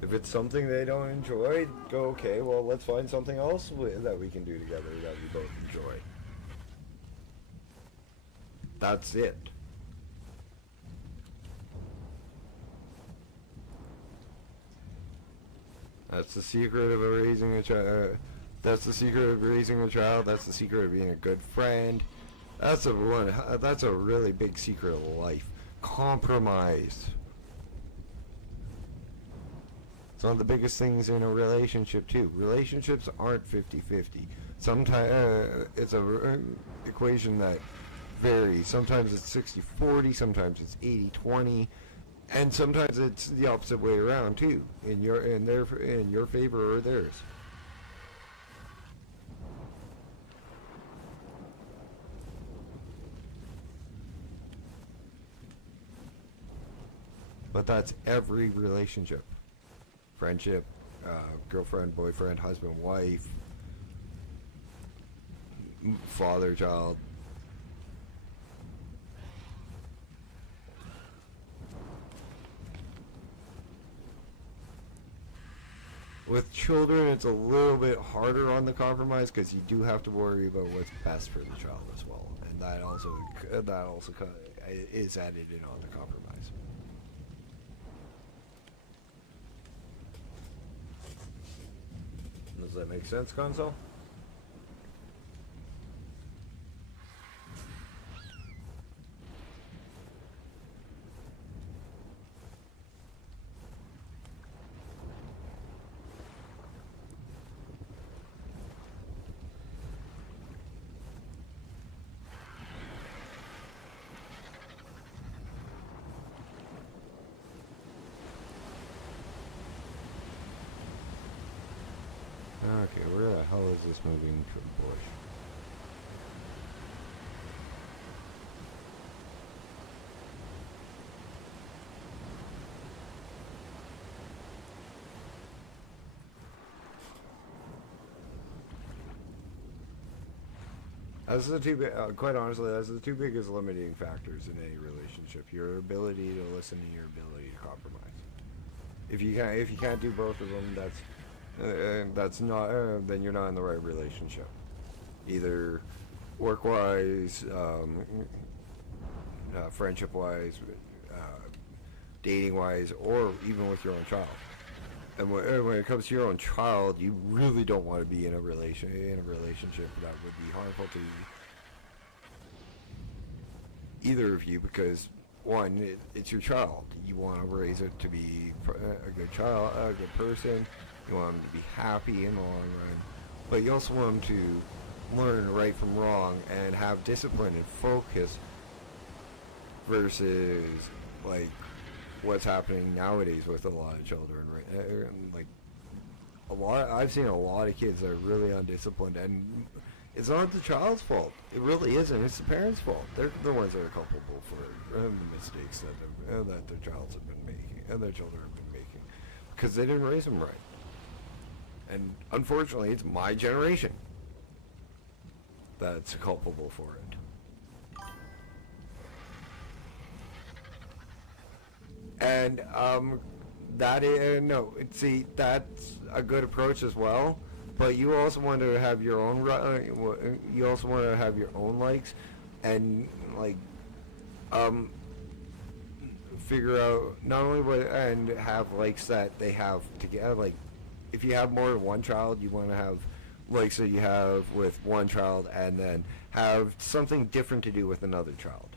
If it's something they don't enjoy, go, okay, well, let's find something else that we can do together that we both enjoy. That's it. That's the secret of raising a child. That's the secret of raising a child. That's the secret of being a good friend. That's a really big secret of life. Compromise. It's one of the biggest things in a relationship too. Relationships aren't 50-50. Sometimes it's a equation that varies. Sometimes it's 60-40, sometimes it's 80-20, and sometimes it's the opposite way around too, in your favor or theirs. But that's every relationship. Friendship, girlfriend, boyfriend, husband, wife, father, child. With children, it's a little bit harder on the compromise because you do have to worry about what's best for the child as well, and that also is added in on the compromise. Does that make sense, Console? Okay, where the hell is this moving to the bush? Quite honestly, that's the two biggest limiting factors in any relationship: your ability to listen and your ability to compromise. If you can't do both of them, that's not then you're not in the right relationship, either work-wise, friendship-wise, dating-wise, or even with your own child. And when it comes to your own child, you really don't want to be in a relationship that would be harmful to either of you, because one, it's your child. You want to raise it to be a good child, a good person. You want them to be happy in the long run, but you also want them to learn right from wrong and have discipline and focus versus like what's happening nowadays with a lot of children, right? Like I've seen a lot of kids that are really undisciplined, and it's not the child's fault. It really isn't. It's the parents' fault. They're the ones that are culpable for the mistakes that their childs have been making and their children have been making because they didn't raise them right. And unfortunately, it's my generation that's culpable for it. And that's a good approach as well. But you also want to have your own. You also want to have your own likes, and figure out not only what and have likes that they have together. Like, if you have more than one child, you want to have likes that you have with one child, and then have something different to do with another child.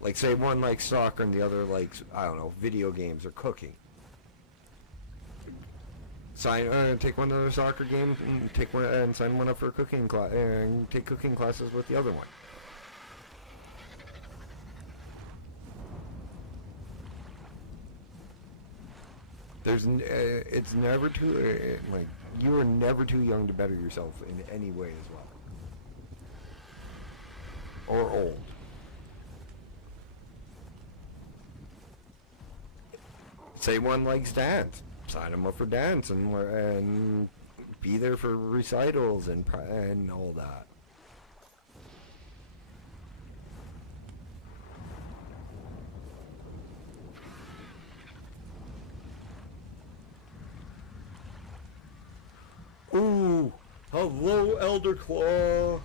Like, say one likes soccer and the other likes, I don't know, video games or cooking. Take one of the soccer games and take one and sign one up for a cooking class and take cooking classes with the other one. It's never too like you are never too young to better yourself in any way as well, or old. Say one likes dance, sign them up for dance and be there for recitals and all that. Ooh, hello, Elder Claw.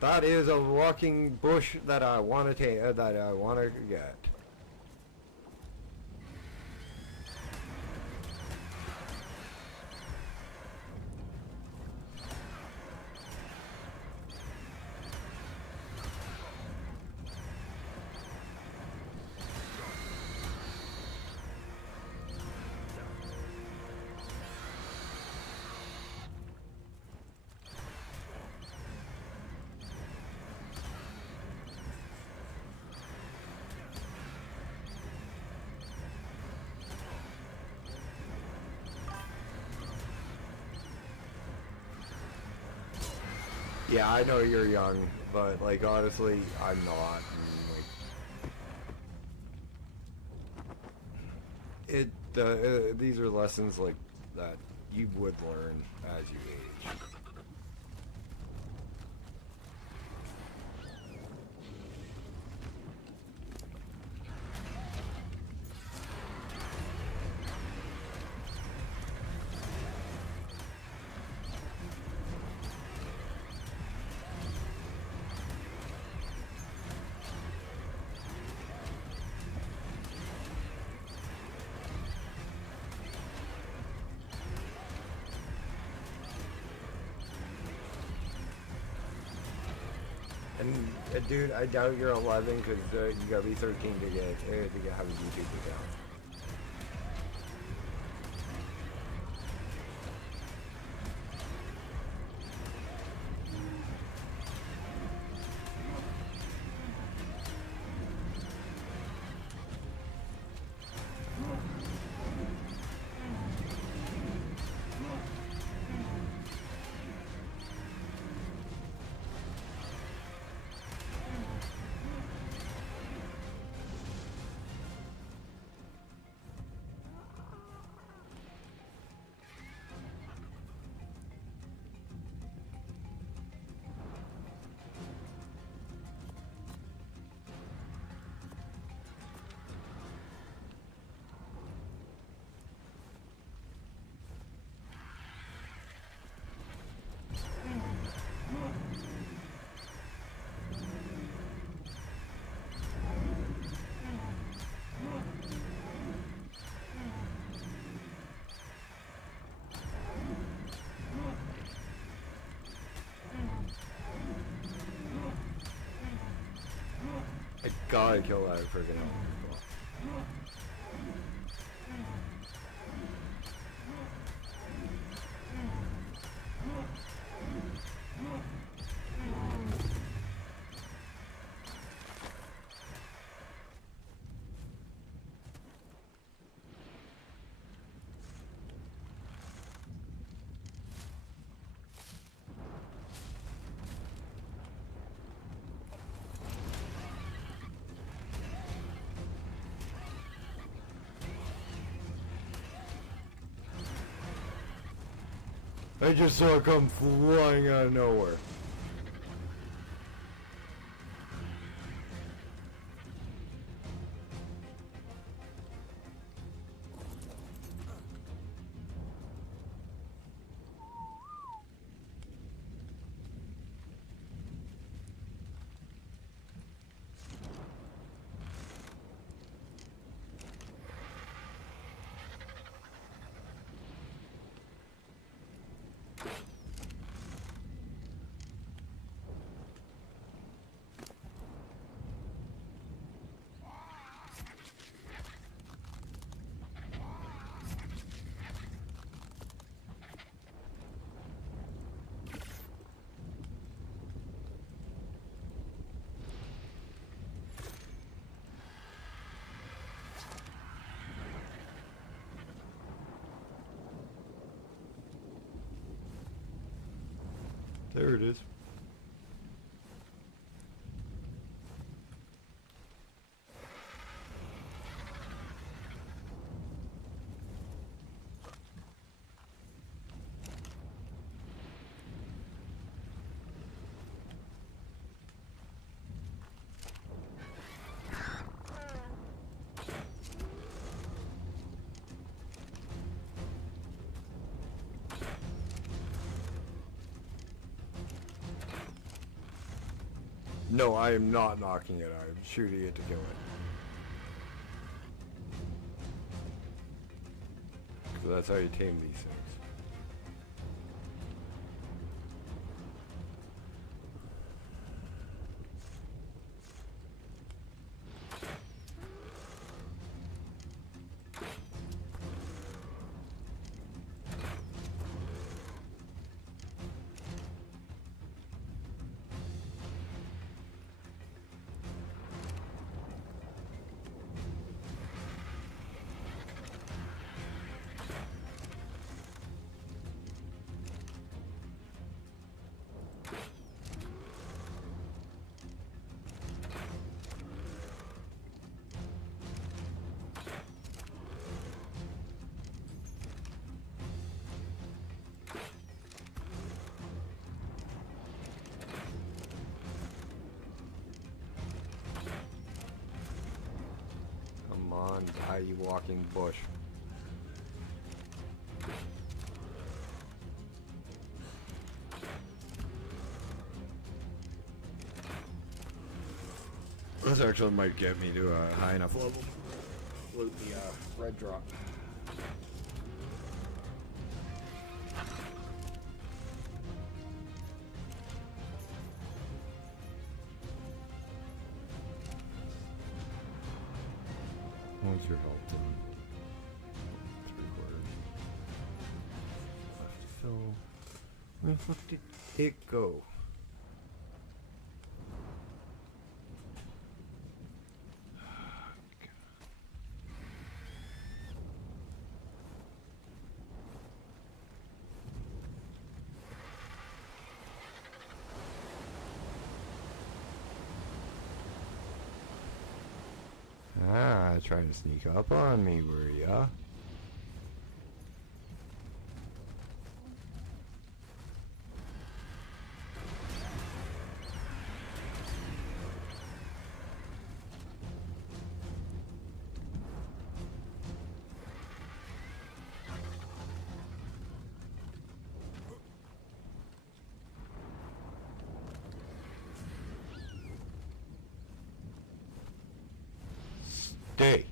That is a rocking bush that I want to take. That I want to get. Yeah, I know you're young, but like honestly, I'm not. And, like, these are lessons like that you would learn as you age. And dude, I doubt you're 11 because you gotta be 13 to have a YouTube account. I gotta kill that friggin' elk. I just saw it come flying out of nowhere. There it is. No, I am not knocking it. I'm shooting it to kill it. So that's how you tame these things. Come on, die, you walking bush. This actually might get me to a high enough level. Loot the red drop. What's your health doing? 3/4. So, where the fuck did it go? Ah, trying to sneak up on me, were ya? Stay.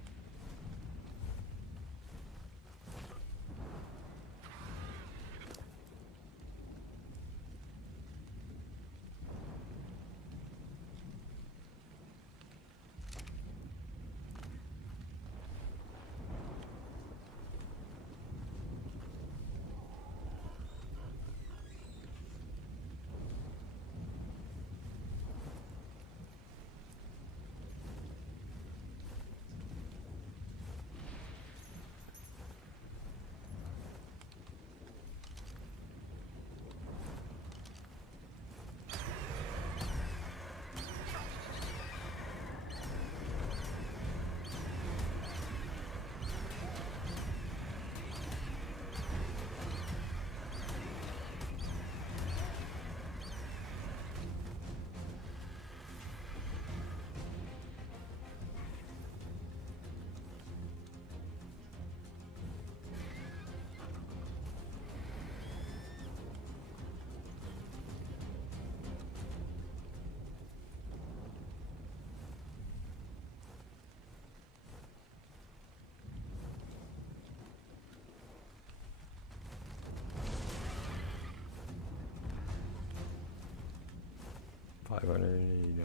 $589.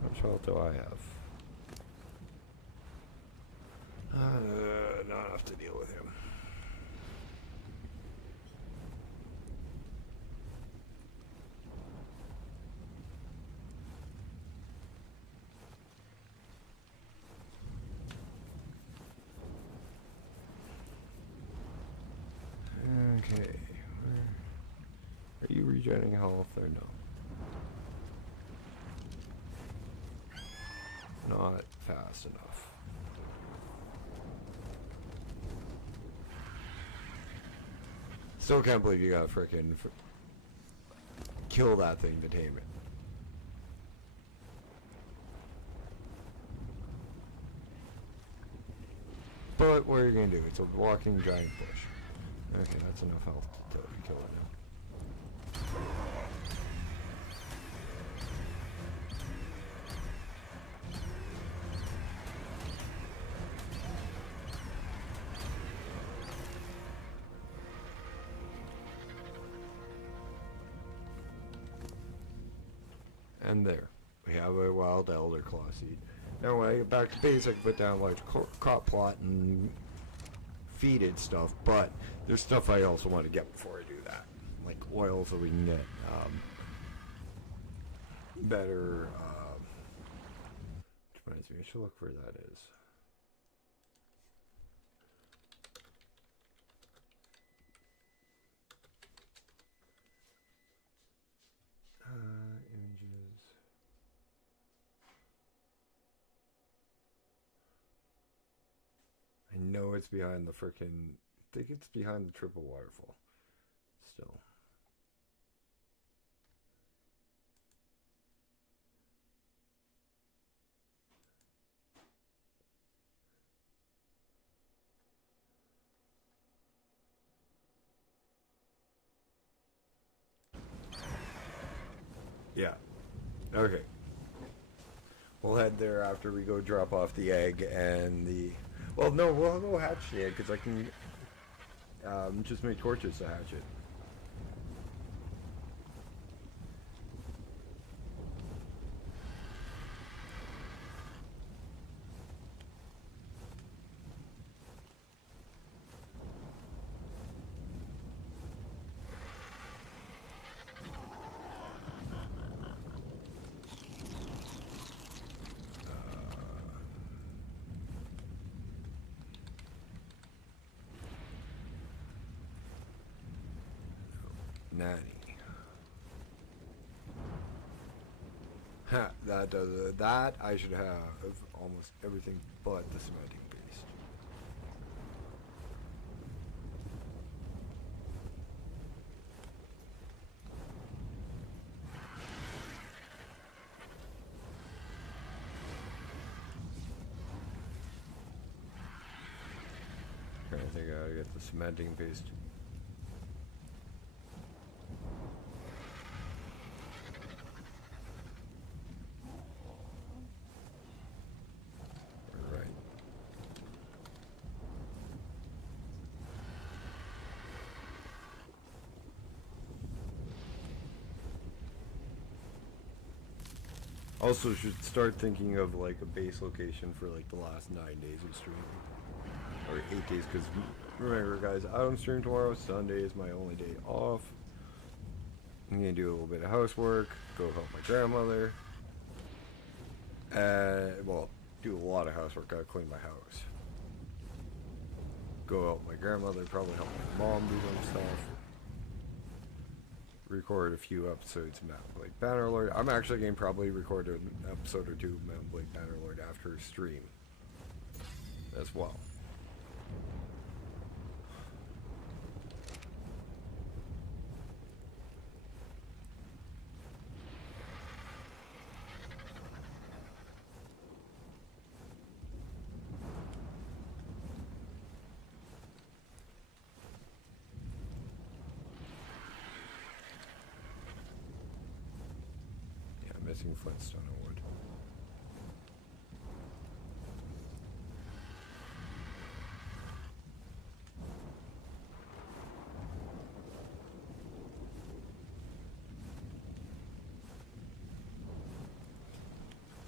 How much health do I have? Not enough to deal with him. Okay, where are you regenerating health or no? Not fast enough. Still can't believe you gotta frickin' kill that thing to tame it. But what are you gonna do? It's a walking giant bush. Okay, that's enough health to kill it now. And there, we have a wild elder claw seed. Now when I get back to basic, put down like crop plot and feed it stuff, but there's stuff I also want to get before I do that. Like oil so we can get better, which reminds me, I should look where that is. Images. I know it's behind the frickin', I think it's behind the triple waterfall. Still. Yeah. Okay. We'll head there after we go drop off the egg and the... Well, no, we'll go hatch the egg because I can just make torches to hatch it. Nanny. Ha, that does it. That I should have almost everything but the cementing paste. I think I gotta get the cementing paste. Also should start thinking of like a base location for like the last 9 days of streaming. Or 8 days, because remember guys, I don't stream tomorrow. Sunday is my only day off. I'm gonna do a little bit of housework, go help my grandmother. Well, do a lot of housework, gotta clean my house. Go help my grandmother, probably help my mom do some stuff. Record a few episodes of Mount Blade Bannerlord. I'm actually going to probably record an episode or two of Mount Blade Bannerlord after stream as well. Missing flintstone and wood.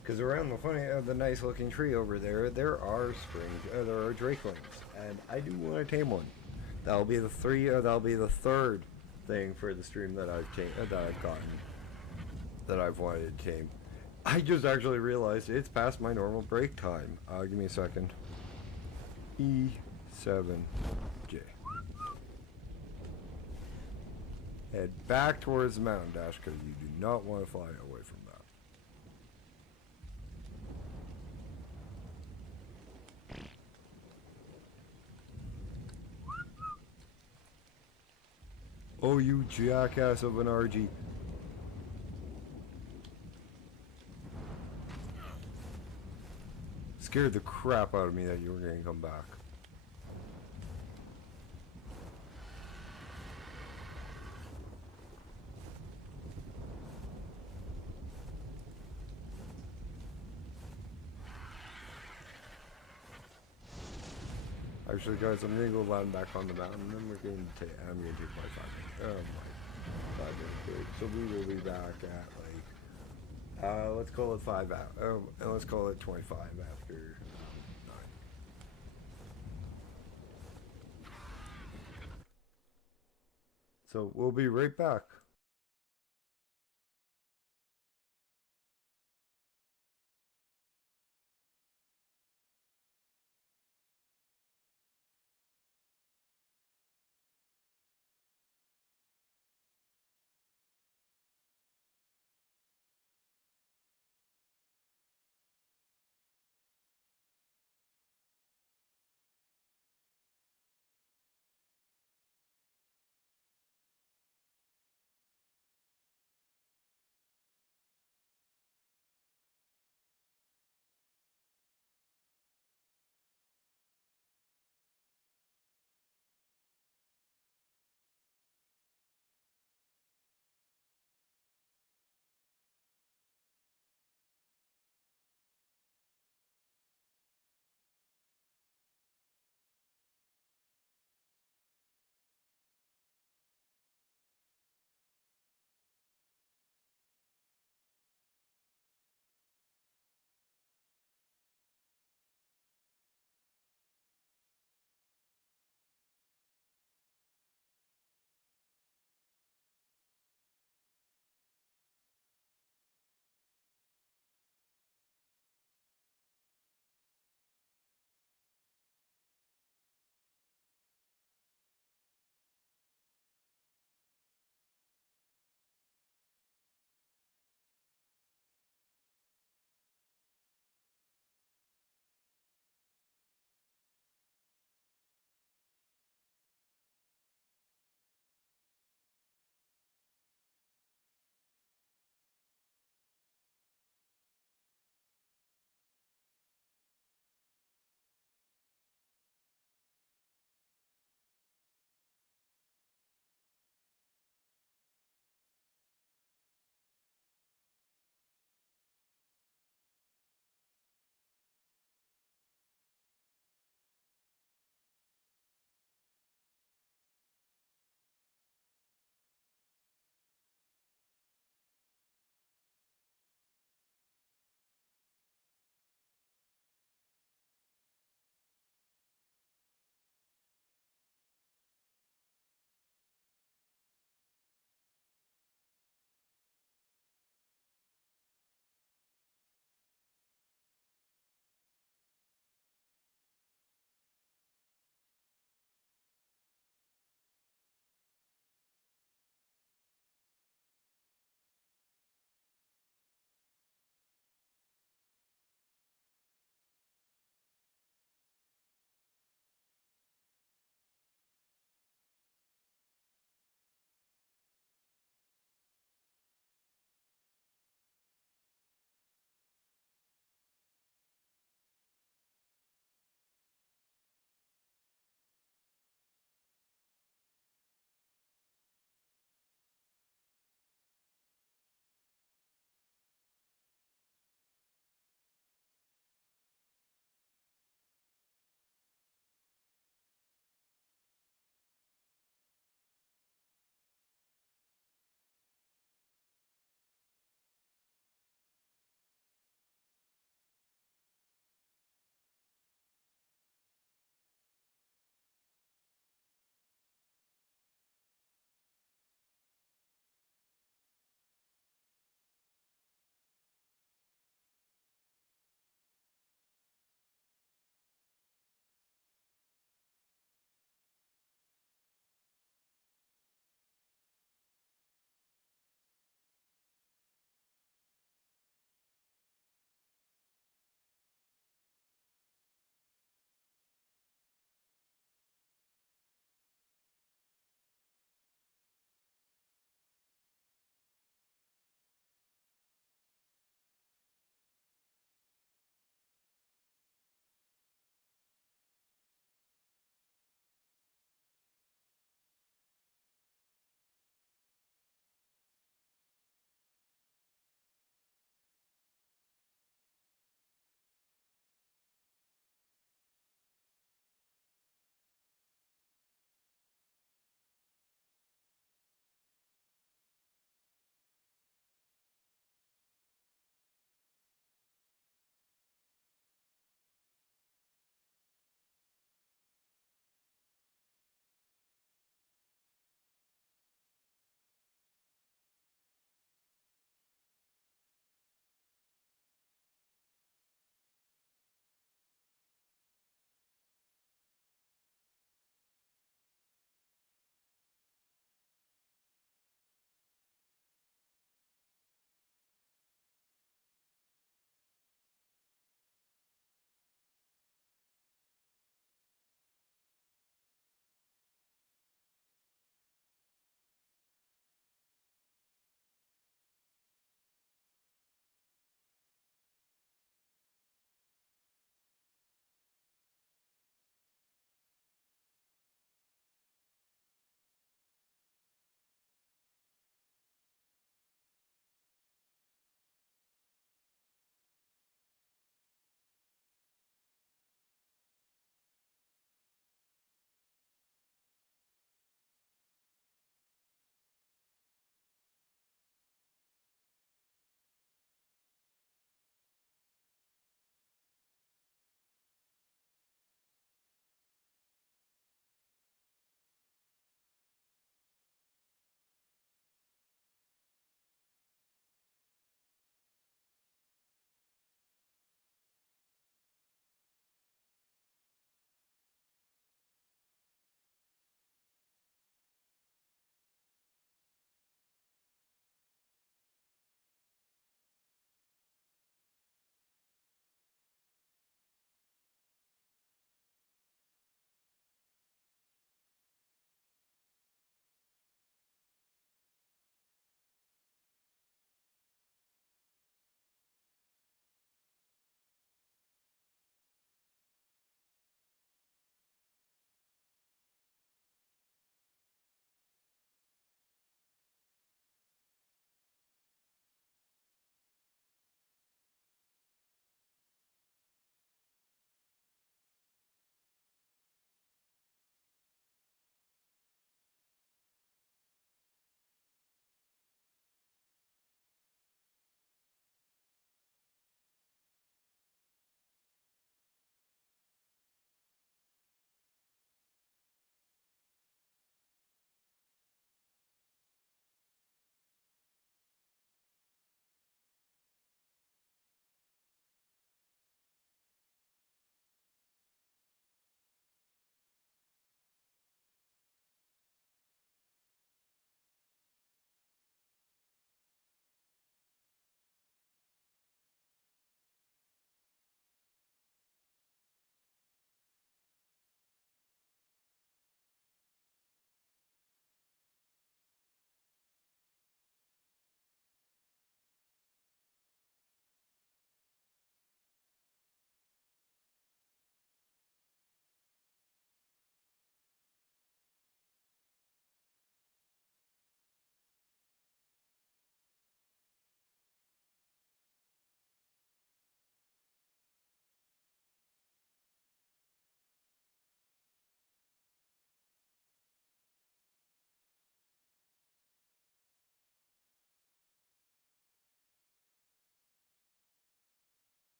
Because around the nice looking tree over there, there are there are drakelings, and I do want to tame one. That'll be the third thing for the stream that I've gotten. That I've wanted to tame. I just actually realized it's past my normal break time. Give me a second. E7J. Head back towards the mountain dash because you do not want to fly away from that. Oh, you jackass of an RG. Scared the crap out of me that you were going to come back. Actually, guys, I'm gonna go land back on the mountain, and then I'm gonna take my 5 minute, my 5 minute break. So we will be back at like, let's call it and let's call it 25 after 9. So we'll be right back.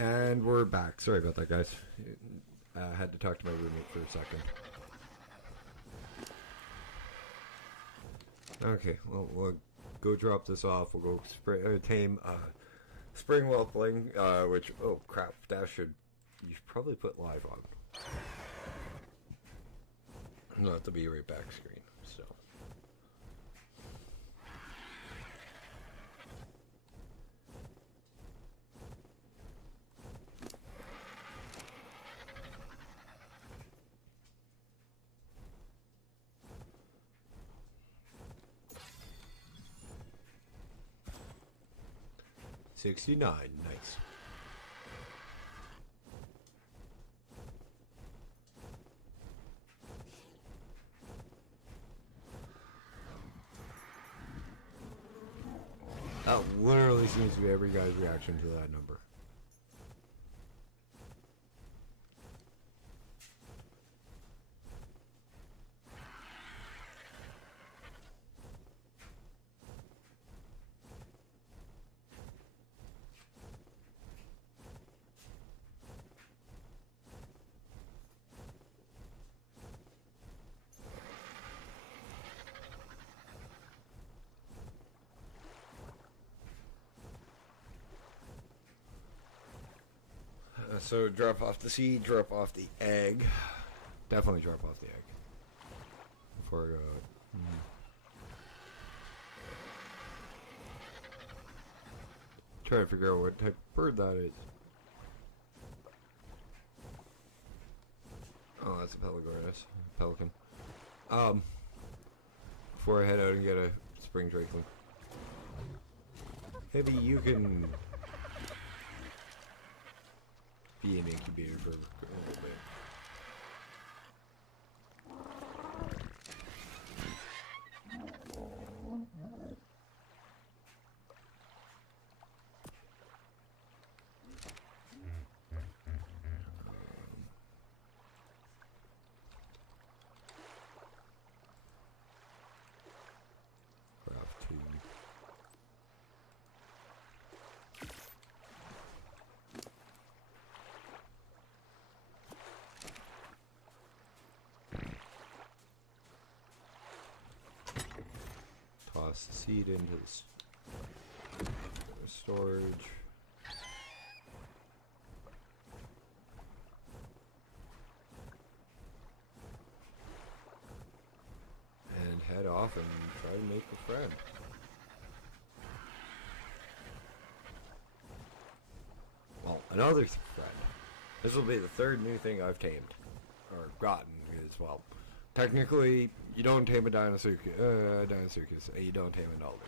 And we're back. Sorry about that, guys. I had to talk to my roommate for a second. Okay, well, we'll go drop this off. We'll go tame Spring Whelpling, which, oh crap, you should probably put live on. No, have to be right back screen, so. $69, nice. That literally seems to be every guy's reaction to that number. So drop off the seed, drop off the egg. Definitely drop off the egg. Before I go out. Try to figure out what type of bird that is. Oh, that's a pelican. Before I head out and get a spring drakeling. Maybe you can be an incubator for a little bit. Craft 2. Toss the seed into the storage. And head off and try to make a friend. Well, another friend. This will be the third new thing I've tamed. Or gotten as well. Technically, you don't tame a Dinosuchus, you don't tame an Alder.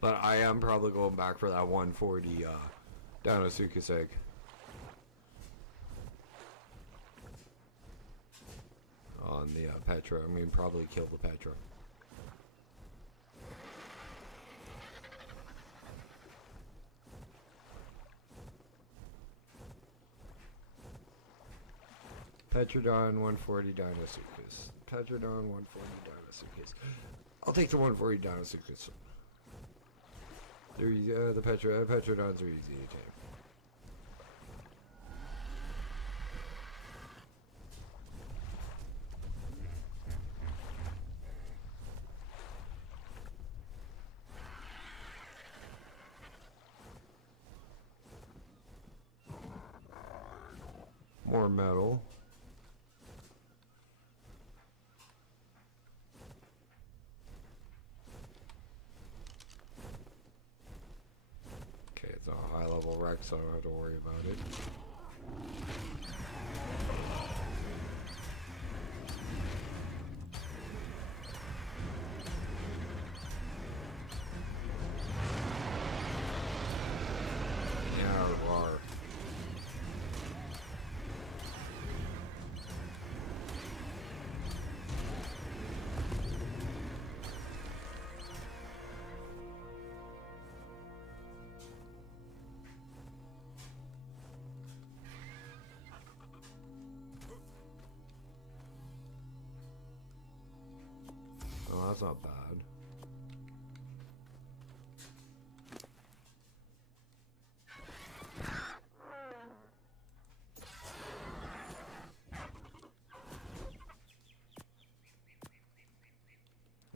But I am probably going back for that 140 Dinosuchus egg. On the Petra. I mean, probably kill the Petra. Petrodon 140 Dinosuchus. Petrodon 140 Dinosuchus. I'll take the 140 Dinosuchus. The Petrodons are easy to tame. More metal. Okay, it's a high level wreck, so I don't have to worry about it. that's not bad.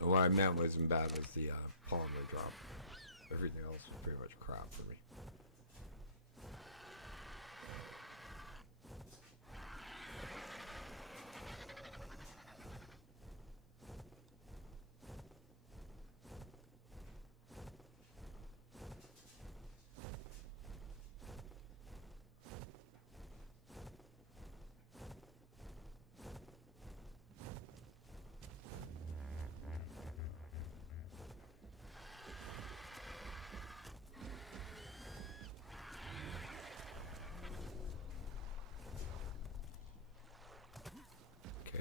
What I meant wasn't bad was the polymer drop. Everything else was pretty much crap for me.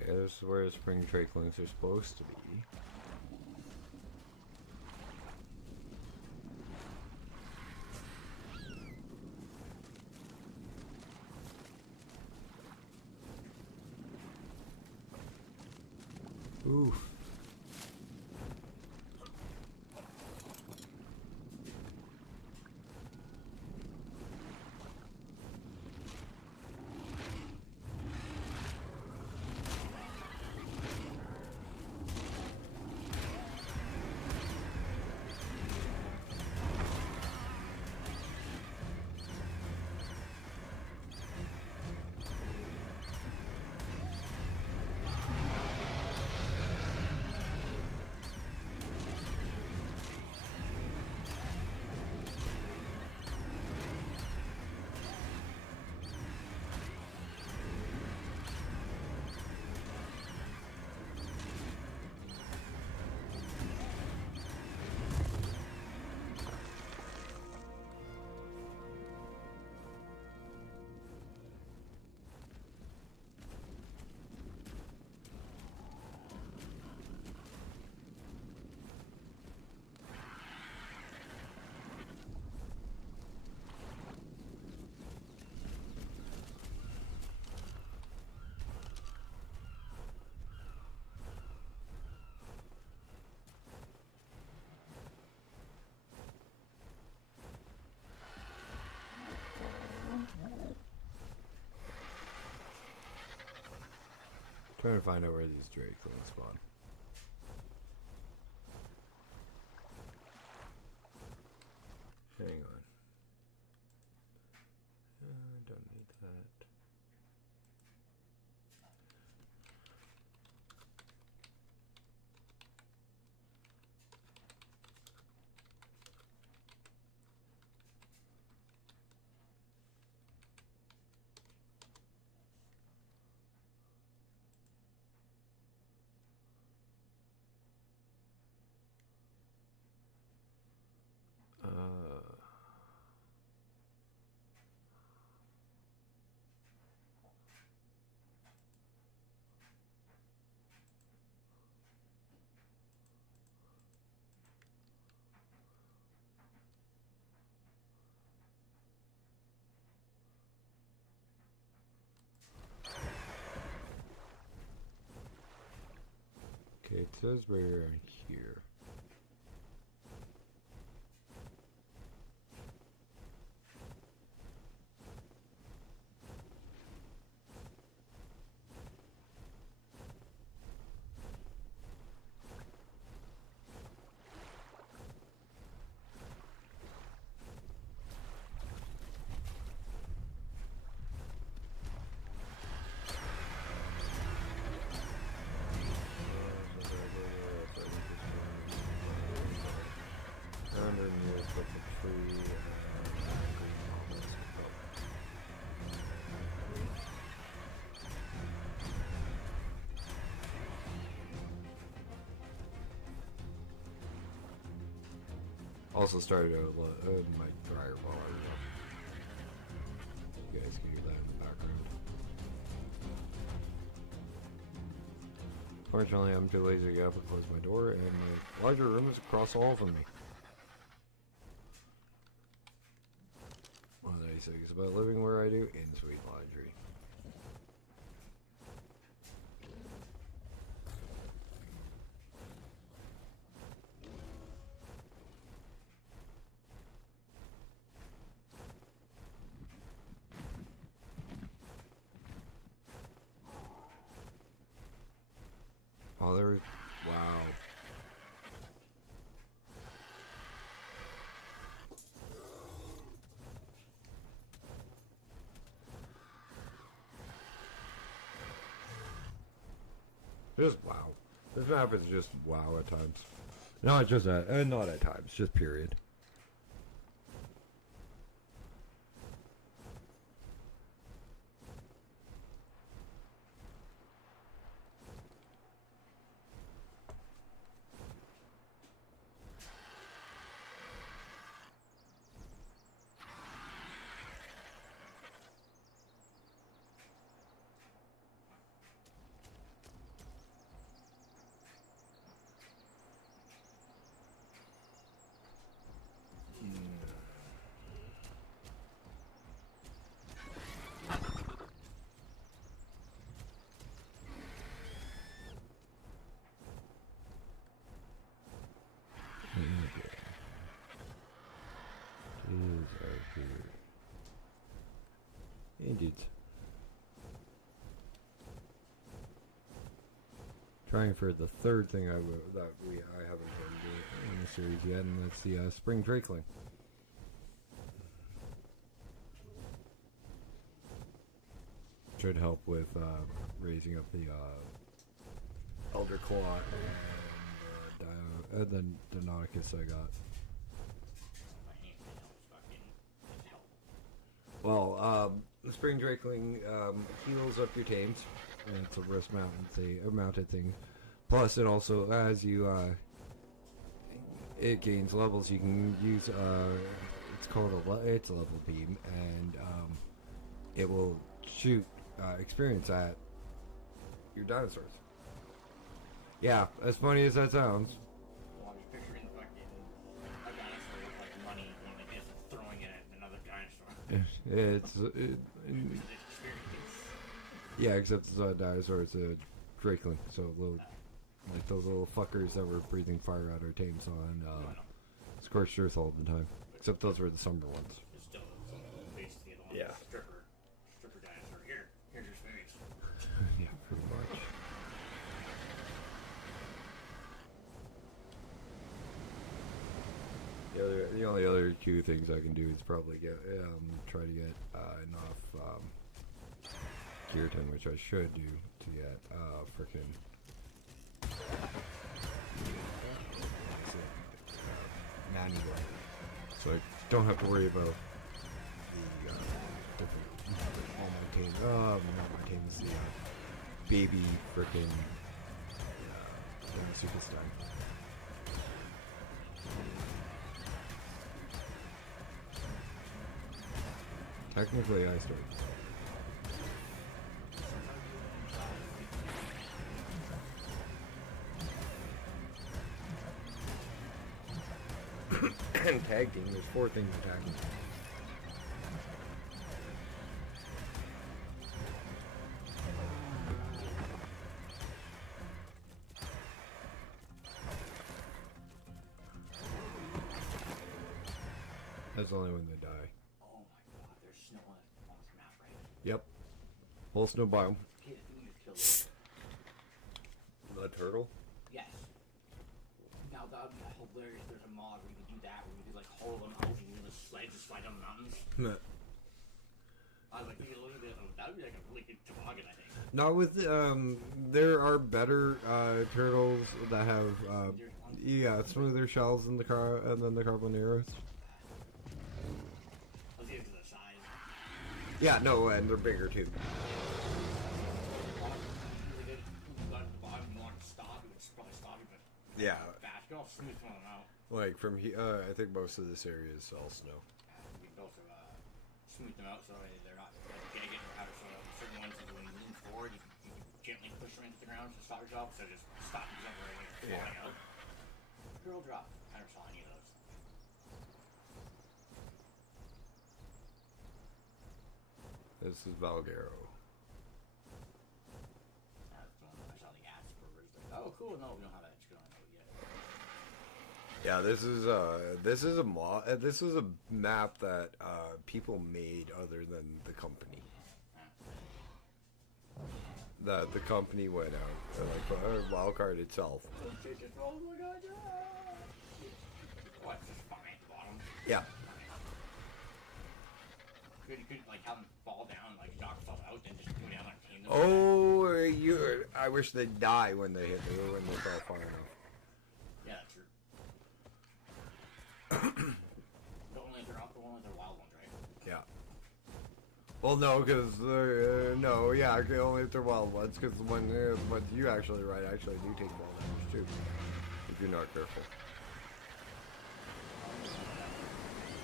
This is where the spring drakelings are supposed to be. Oof. Trying to find out where these drakelings spawn. Hang on. Don't need that. Okay, it says we're here. Also started my dryer while I was up. You guys can hear that in the background. Fortunately, I'm too lazy to get up and close my door, and my larger room is across all from me. One of the nice things about living where I do, in-suite laundry. Oh, there. Wow. Just wow. This map is just wow at times. Not just not at times, just period. Indeed. Trying for the third thing I haven't done in the series yet, and that's the spring drakeling. Should help with raising up the elder claw and the Deinonychus I got. Well, the spring drakeling heals up your tames, and it's a wrist mounted thing. Plus, it also, as you it gains levels, you can use it's a level beam, and it will shoot experience at your dinosaurs. Yeah, as funny as that sounds. Well, I was picturing a dinosaur with like money and it is throwing it at another dinosaur. Yeah, except it's not a dinosaur, it's a drakeling. So like those little fuckers that were breathing fire out our tames on scorched earth all the time. Except those were the summer ones. It's still basically the one Yeah. stripper dinosaur. Here's your face. Yeah, pretty much. The only other two things I can do is probably try to get enough keratin, which I should do to get frickin' nanny one. So I don't have to worry about all my tames. Not my tames, the baby frickin' Superstein. Technically, I started. And tag team, there's 4 things in tag team. That's only when they die. Oh my god, there's snow on this map, right? Yep. Whole snow biome. Okay, I think you just killed it. The turtle? Yes. Now that would be hilarious. There's a mod where you can do that, where you can like haul them out and you can just slide down the mountains. I was like, look at this. That would be like a really good toboggan, I think. Not with there are better turtles that have smoother shells than the carboneros. Let's get to the size. Yeah, no, and they're bigger too. Yeah. Fast. You can all smooth one out. Like from here, I think most of this area is all snow. We can also smooth them out so they're not like gagging or out. So certain ones, like when you lean forward, you can gently push them into the ground to stop yourself. So just stop yourself right when you're flying out. Girl drop. I never saw any of those. This is Valgureo. That's the one that I saw the ads for. Like, oh, cool. No, we don't have that. It's going on yet. Yeah, this is a map that people made other than the company. that the company went out, like Wildcard itself. Oh my god, yeah. What, just fine at the bottom? Yeah. You could like have them fall down, like knock themselves out, then just go down and tame them. Oh, I wish they'd die when they hit the when they fall far enough. Yeah, that's true. But only if they're not the one with the wild ones, right? Yeah. Well, no, because no, yeah, only if they're wild ones. Because when you actually actually do take fall damage too, if you're not careful.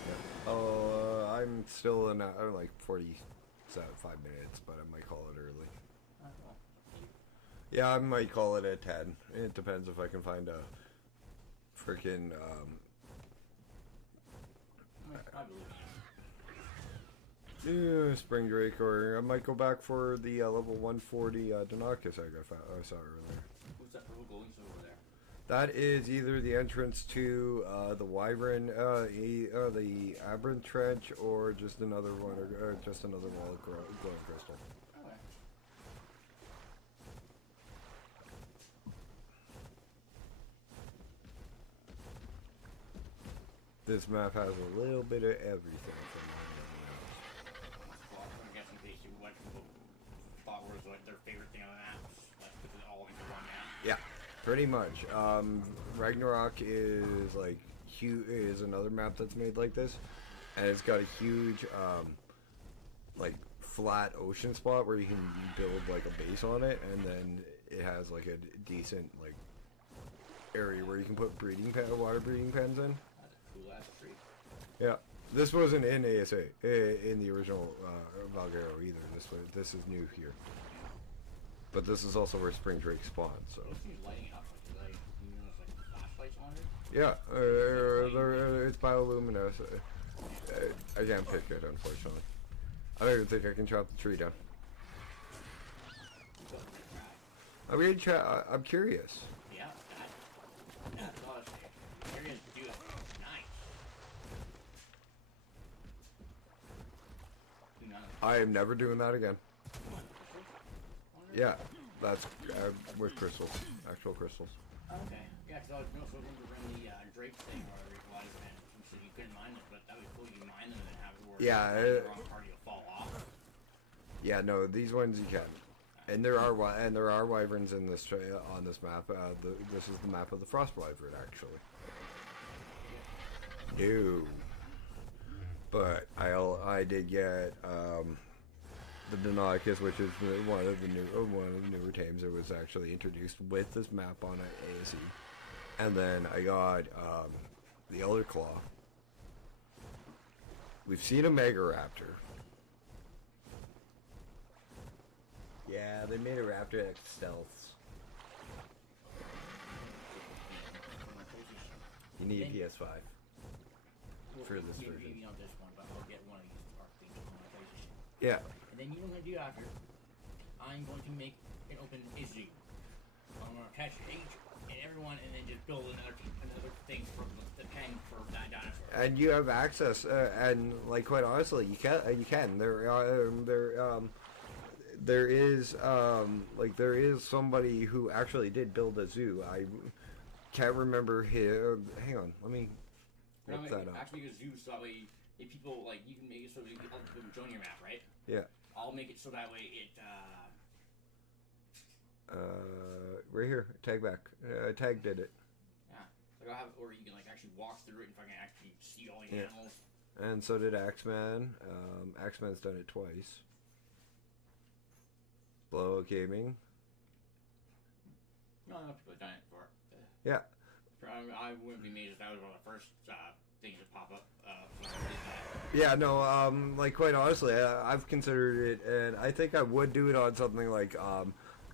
Yeah. Oh, I'm still in like 45 minutes, but I might call it early. Well, Yeah, I might call it at 10. It depends if I can find a freaking I believe you. yeah, Spring Drake, or I might go back for the level 140 Donakis I saw earlier. What's that purple glowing stuff over there? That is either the entrance to the Wyvern, the Aberrant Trench, or just another one, or just another wall of glowing crystal. Okay. This map has a little bit of everything from Well, I'm guessing basically what people thought was like their favorite thing on the map. Let's put it all into one map. yeah, pretty much. Ragnarok is like huge. Is another map that's made like this, and it's got a huge like flat ocean spot where you can build like a base on it, and then it has like a decent like area where you can put water breeding pens in. That's a cool ass tree. Yeah, this wasn't in ASA in the original Valgureo either. This is new here, but this is also where Spring Drake spawned. So Those things lighting up like you know, it's like flashlights on it. yeah, it's bioluminescent. I can't pick it, unfortunately. I don't even think I can chop the tree down. You got to try. I'm gonna try. I'm curious. Yeah, that's all I say. You're gonna do it. Nice. Do none of it. I am never doing that again. Come on. Yeah, that's with crystals, actual crystals. Okay. Yeah, because I was also going to run the Drake thing or whatever it was, and you said you couldn't mine them, but that would be cool. You can mine them and then have it where Yeah, the wrong party will fall off. Yeah, no, these ones you can, and there are wyverns in this on this map. This is the map of the frost wyvern, actually. No, but I did get the Donakis, which is one of the newer tames that was actually introduced with this map on ASE, and then I got the Elder Claw. We've seen a Mega Raptor. Yeah, they made a Raptor X stealths. You need a PS5 for this version. Maybe not this one, but I'll get one of these Ark things on my PlayStation. Yeah. And then you know what I'm going to do after? I'm going to make an open issue. I'm going to attach H and everyone and then just build another thing for the pen for that dinosaur. And you have access, and like quite honestly, you can. There is somebody who actually did build a zoo. I can't remember his. Hang on, let me look that up. Actually, a zoo so that way, if people like, you can make it so that people can join your map, right? Yeah. I'll make it so that way it. Right here, tag back. Tag did it. Yeah, like I'll have, or you can like actually walk through it and fucking actually see all the Yeah. animals. And so did Axeman. Axeman's done it twice. Blow Gaming. No, enough people have done it before. Yeah. I wouldn't be amazed if that was one of the first things that pop up. Yeah, no, like quite honestly, I've considered it, and I think I would do it on something like,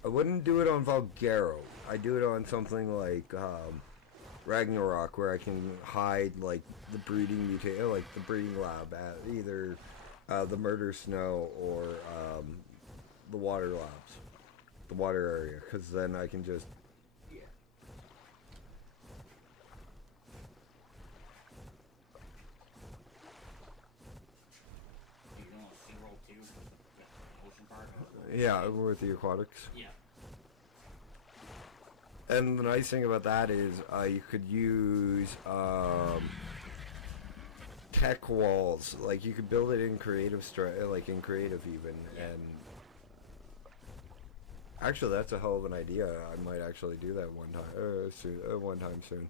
I wouldn't do it on Valgureo. I'd do it on something like, Ragnarok, where I can hide, like, the breeding like the breeding lab at either, the Murder Snow or, the water labs. The water area, because then I can just... Yeah. You know, SeaWorld too, the ocean park. Yeah, with the aquatics. Yeah. And the nice thing about that is you could use tech walls. Like you could build it in creative, like in creative even. Yeah. And actually, that's a hell of an idea. I might actually do that one time soon.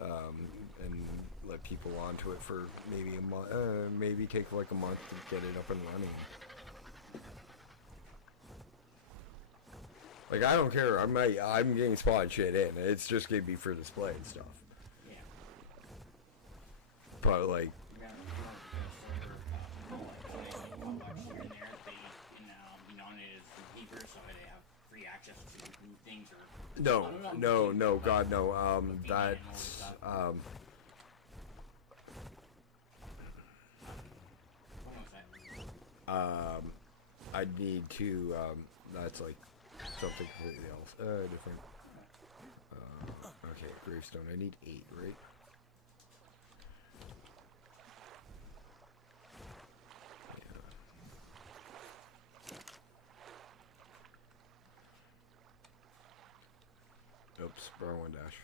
And let people onto it for maybe a month. Maybe take like a month to get it up and running. Like I don't care. I'm getting spawn shit in. It's just gonna be for display and stuff. Yeah. But like, Yeah, so they have free access to new things or no, God no. That's I'd need to. That's like something completely else. Different. Okay, gravestone. I need 8, right? Yeah. Oops, wrong one dash.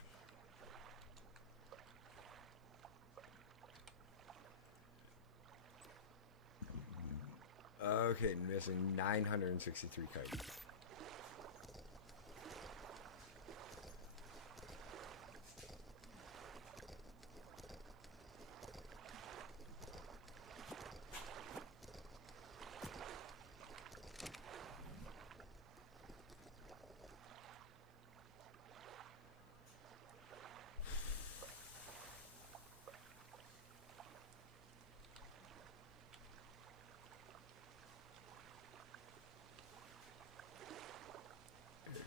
Okay, missing 963 kites.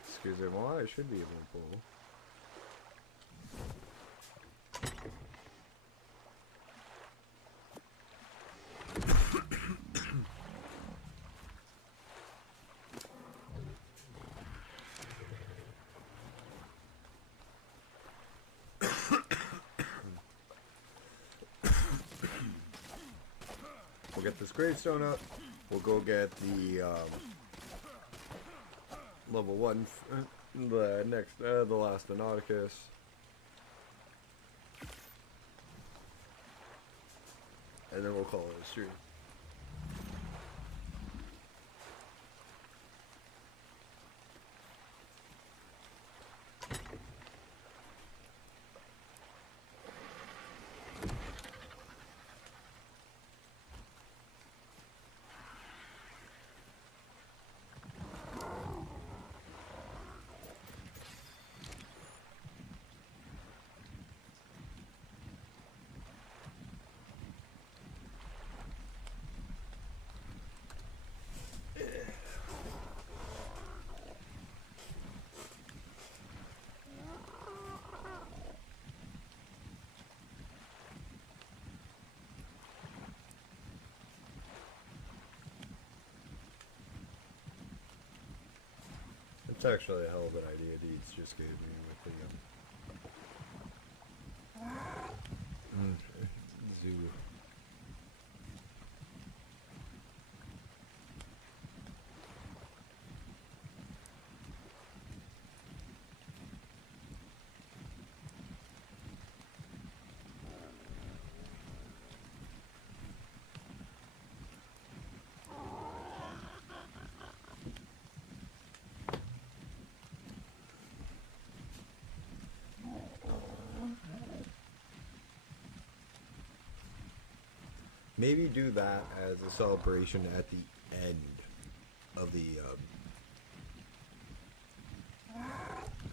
Excusez-moi, I should be able to pull. We'll get this gravestone up. We'll go get the level 1, the last Nauticus. And then we'll call it a stream. It's actually a hell of an idea Deeds just gave me with the zoo. Maybe do that as a celebration at the end of the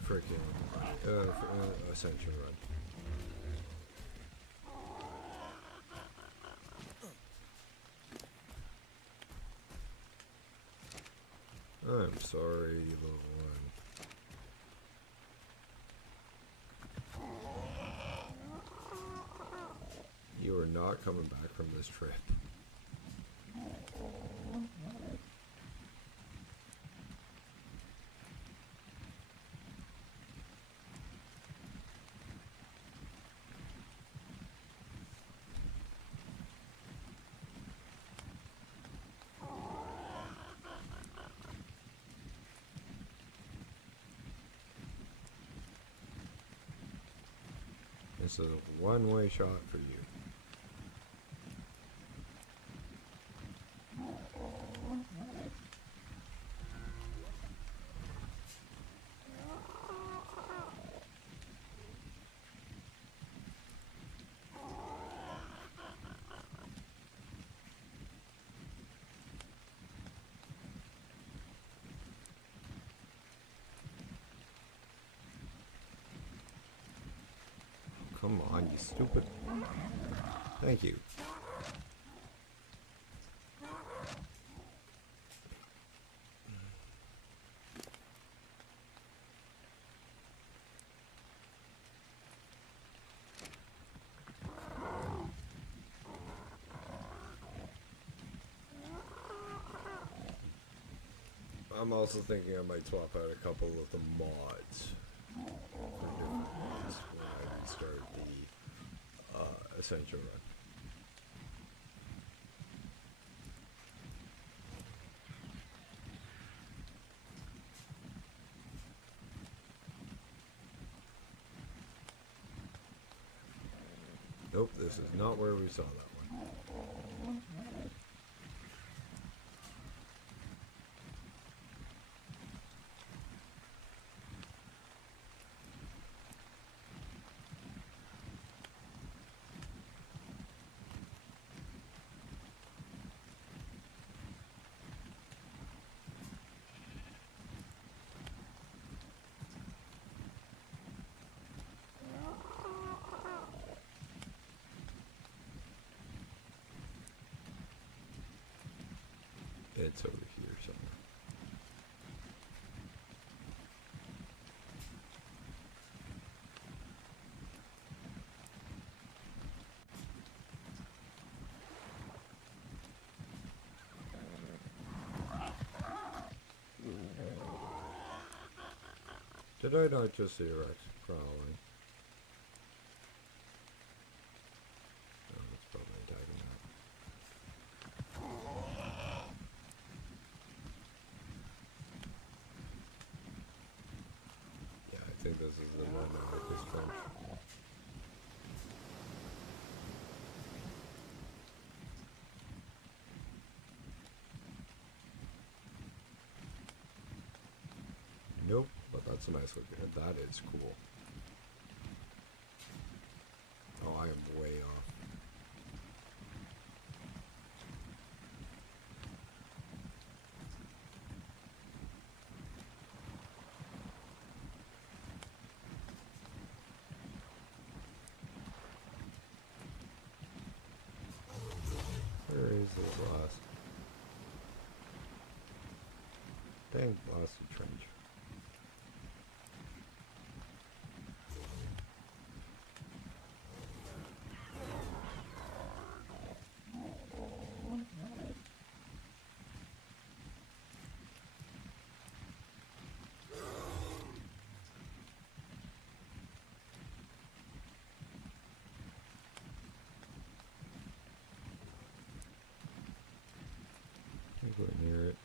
freaking Ascension run. I'm sorry, little one. You are not coming back from this trip. This is a one-way shot for you. Come on, you stupid. Thank you. I'm also thinking I might swap out a couple of the mods for different mods when I restart the Ascension run. Nope, this is not where we saw that one. It's over here somewhere. Did I not just see a Rex crawling? Oh, it's probably attacking that. Yeah, I think this is the one at this trench. Nope, but that's a nice looking. That is cool. Oh, I am way off. Where is this last? Dang, blasted trench. I think we're near it.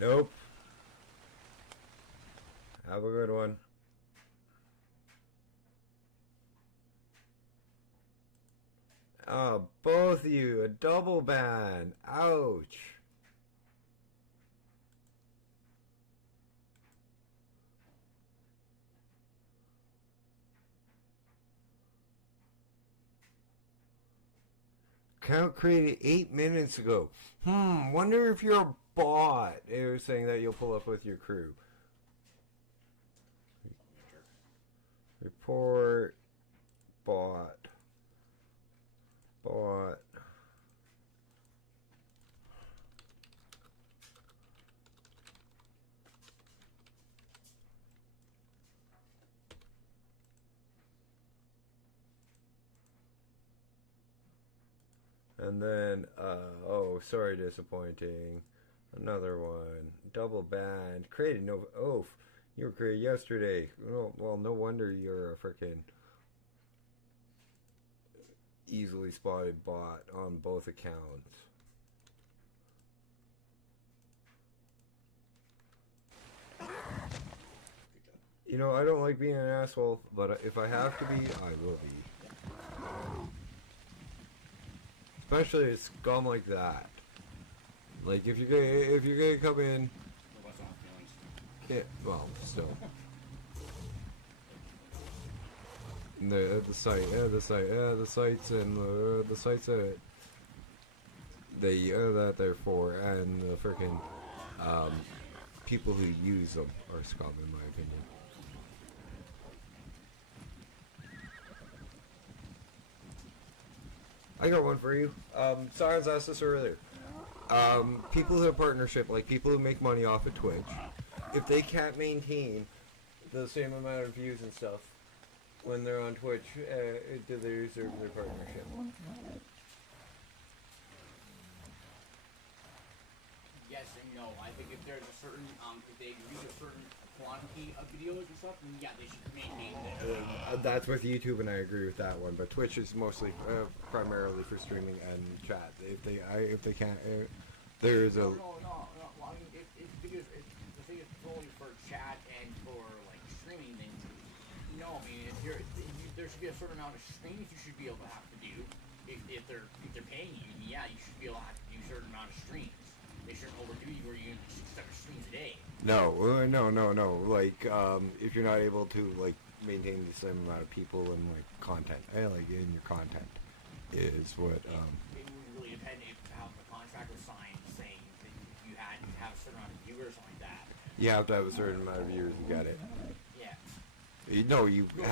Nope. Have a good one. Oh, both of you, a double ban. Ouch. Count created 8 minutes ago. Wonder if you're a bot. It was saying that you'll pull up with your crew. Report. Bot. Bot. And then, oh, sorry, disappointing. Another one. Double banned. Created no. Oh, you were created yesterday. Well, no wonder you're a freaking easily spotted bot on both accounts. You know, I don't like being an asshole, but if I have to be, I will be. Especially a scum like that. Like if you're gonna come in, yeah, well, still. The sites and the sites that that they're for, and the freaking people who use them are scum, in my opinion. I got one for you. Science asked this earlier. People who have partnership, like people who make money off of Twitch, if they can't maintain the same amount of views and stuff when they're on Twitch, do they reserve their partnership? Yes and no. I think if there's a certain, if they reach a certain quantity of videos and stuff, then yeah, they should maintain that. That's with YouTube, and I agree with that one. But Twitch is mostly, primarily for streaming and chat. If they can't, there is a. No. Well, I mean, if videos, if the thing is only for chat and for like streaming, then no. I mean, there should be a certain amount of streams you should be able to have to do. If they're paying you, yeah, you should be able to have to do a certain amount of streams. They shouldn't overdo you where you're doing 6 streams a day. No. Like, if you're not able to like maintain the same amount of people and like content, like in your content, is what. It would really depend if how the contract was signed, saying that you had to have a certain amount of viewers like that. You have to have a certain amount of viewers to get it. Yeah. No, you. No, to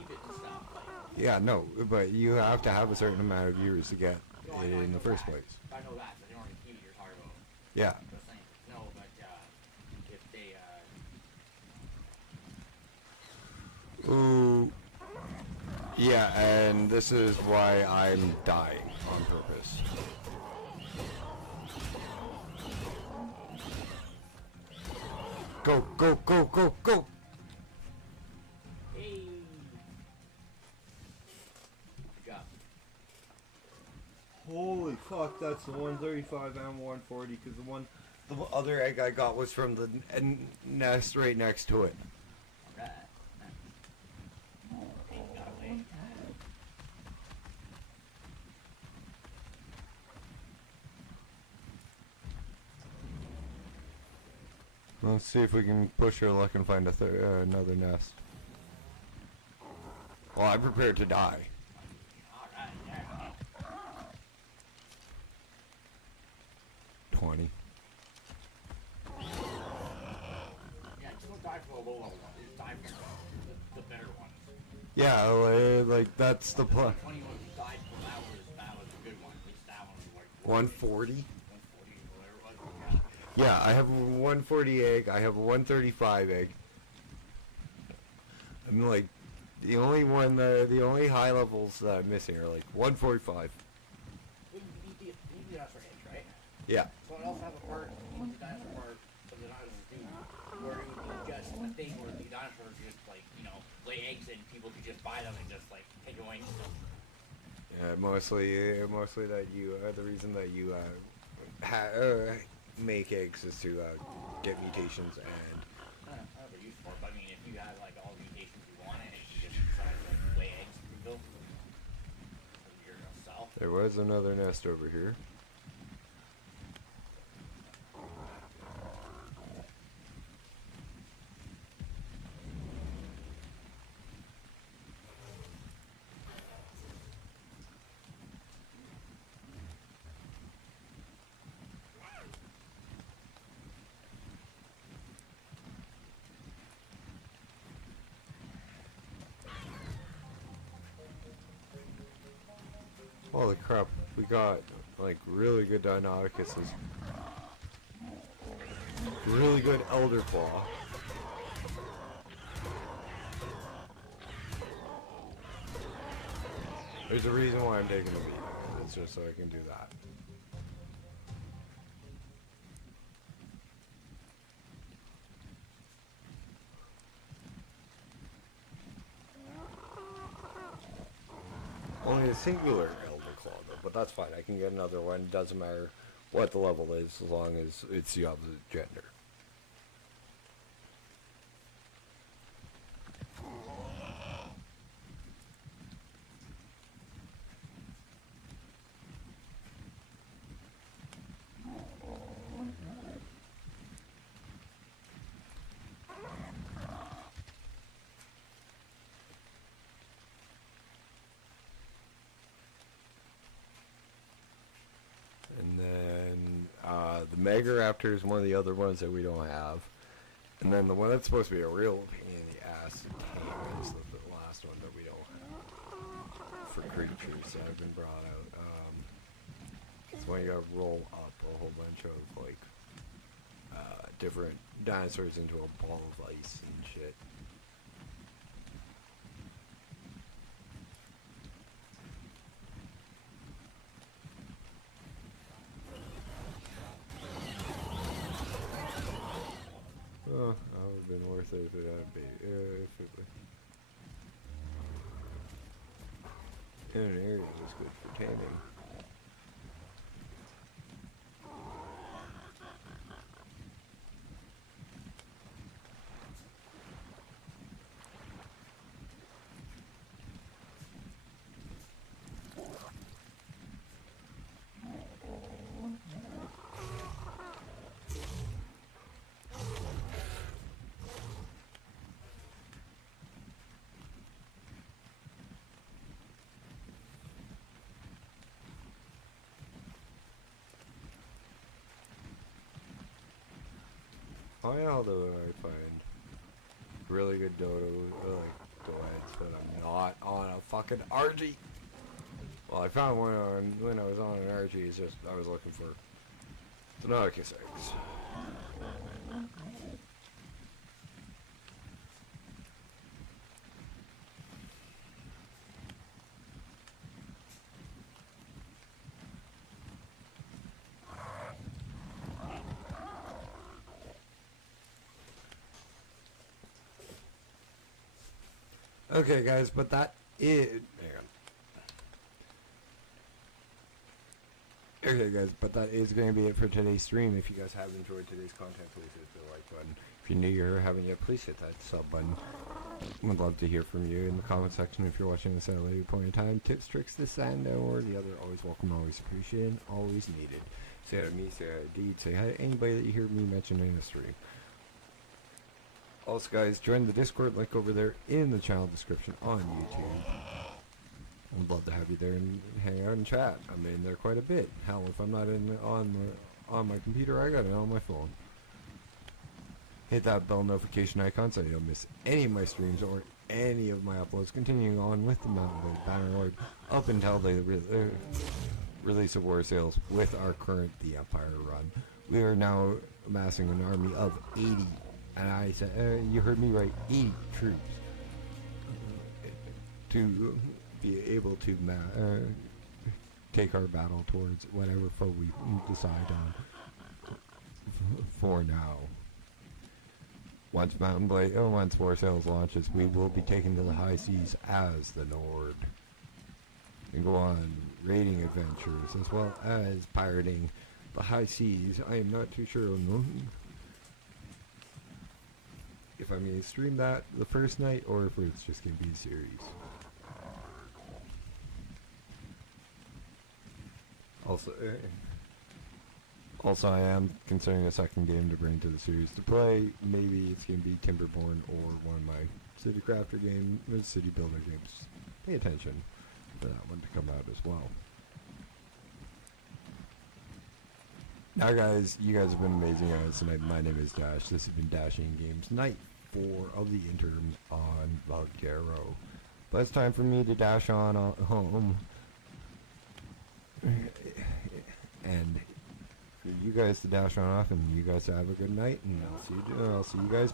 keep it and stuff. Like, Yeah, no, but you have to have a certain amount of viewers to get it in the first place. I know that, but they don't keep it. You're talking about. Yeah. Just saying. No, but if they. Ooh. Yeah, and this is why I'm dying on purpose. Go, go, go, go, go! Hey. Good job. Holy fuck, that's the 135 and 140, because the other egg I got was from the nest right next to it. Alright. Hey, you got away. Let's see if we can push our luck and find another nest. Well, I'm prepared to die. Alright, there. 20. Yeah, just don't die for the low level one. Just die for the better one. Yeah, like that's the plan. 21 died for that was a good one. At least that one was like 140? 140 or whatever it was. Yeah, I have a 140 egg, I have a 135 egg. I'm like, the only high levels that I'm missing are like 145. You need the dinosaur eggs, right? Yeah. Someone else have a part, the dinosaur part of the dinosaurs do, where it would be just a thing where the dinosaurs just like, lay eggs and people could just buy them and just like take away. Yeah, mostly that you, the reason that you make eggs is to get mutations and. I don't know what they're used for, but I mean, if you had like all the mutations you wanted, and you just decided to like, lay eggs for people, yourself. There was another nest over here. Holy crap, we got like really good Deinonychuses. Really good Elder Claw. There's a reason why I'm taking the beat. just so I can do that. Only a singular Elder Claw though, but that's fine. I can get another one. Doesn't matter what the level is, as long as it's the opposite gender. And then the Mega Raptor is one of the other ones that we don't have. And then the one that's supposed to be a real pain in the ass to tame is the last one that we don't have for creatures that have been brought out. It's when you gotta roll up a whole bunch of like different dinosaurs into a ball of ice and shit. Oh, that would have been worth it if it had been, if it was in an area that's good for taming. Although I find really good dodo, like doeds, but I'm not on a fucking RG. Well, I found one on when I was on an RG. It's just I was looking for Tenocus eggs. Okay, guys, but that is. Okay, guys, but that is going to be it for today's stream. If you guys have enjoyed today's content, please hit the like button. If you're new here or haven't yet, please hit that sub button. Would love to hear from you in the comment section if you're watching this at a later point in time. Tips, tricks, this, and or the other. Always welcome, always appreciated, always needed. Say hi to me, say hi to Deed, say hi to anybody that you hear me mention in the stream. Also, guys, join the Discord link over there in the channel description on YouTube. I'd love to have you there and hang out and chat. I'm in there quite a bit. Hell, if I'm not on my computer, I got it on my phone. Hit that bell notification icon so you don't miss any of my streams or any of my uploads. Continuing on with the Mountain Blade Bannerlord up until the release of War Sales with our current The Empire run. We are now amassing an army of 80. And I said, you heard me right, 80 troops to be able to take our battle towards whatever foe we decide on for now. Once once War Sales launches, we will be taken to the high seas as the Nord and go on raiding adventures as well as pirating the high seas. I am not too sure if I'm going to stream that the first night or if it's just going to be a series. Also, I am considering a second game to bring to the series to play. Maybe it's going to be Timberborn or one of my City Crafter game, City Builder games. Pay attention for that one to come out as well. Now, guys, you guys have been amazing guys tonight. My name is Dash. This has been Dashing Games, night 4 of the interims on Valgureo. But it's time for me to dash on home. And for you guys to dash on off, and you guys have a good night, and I'll see you guys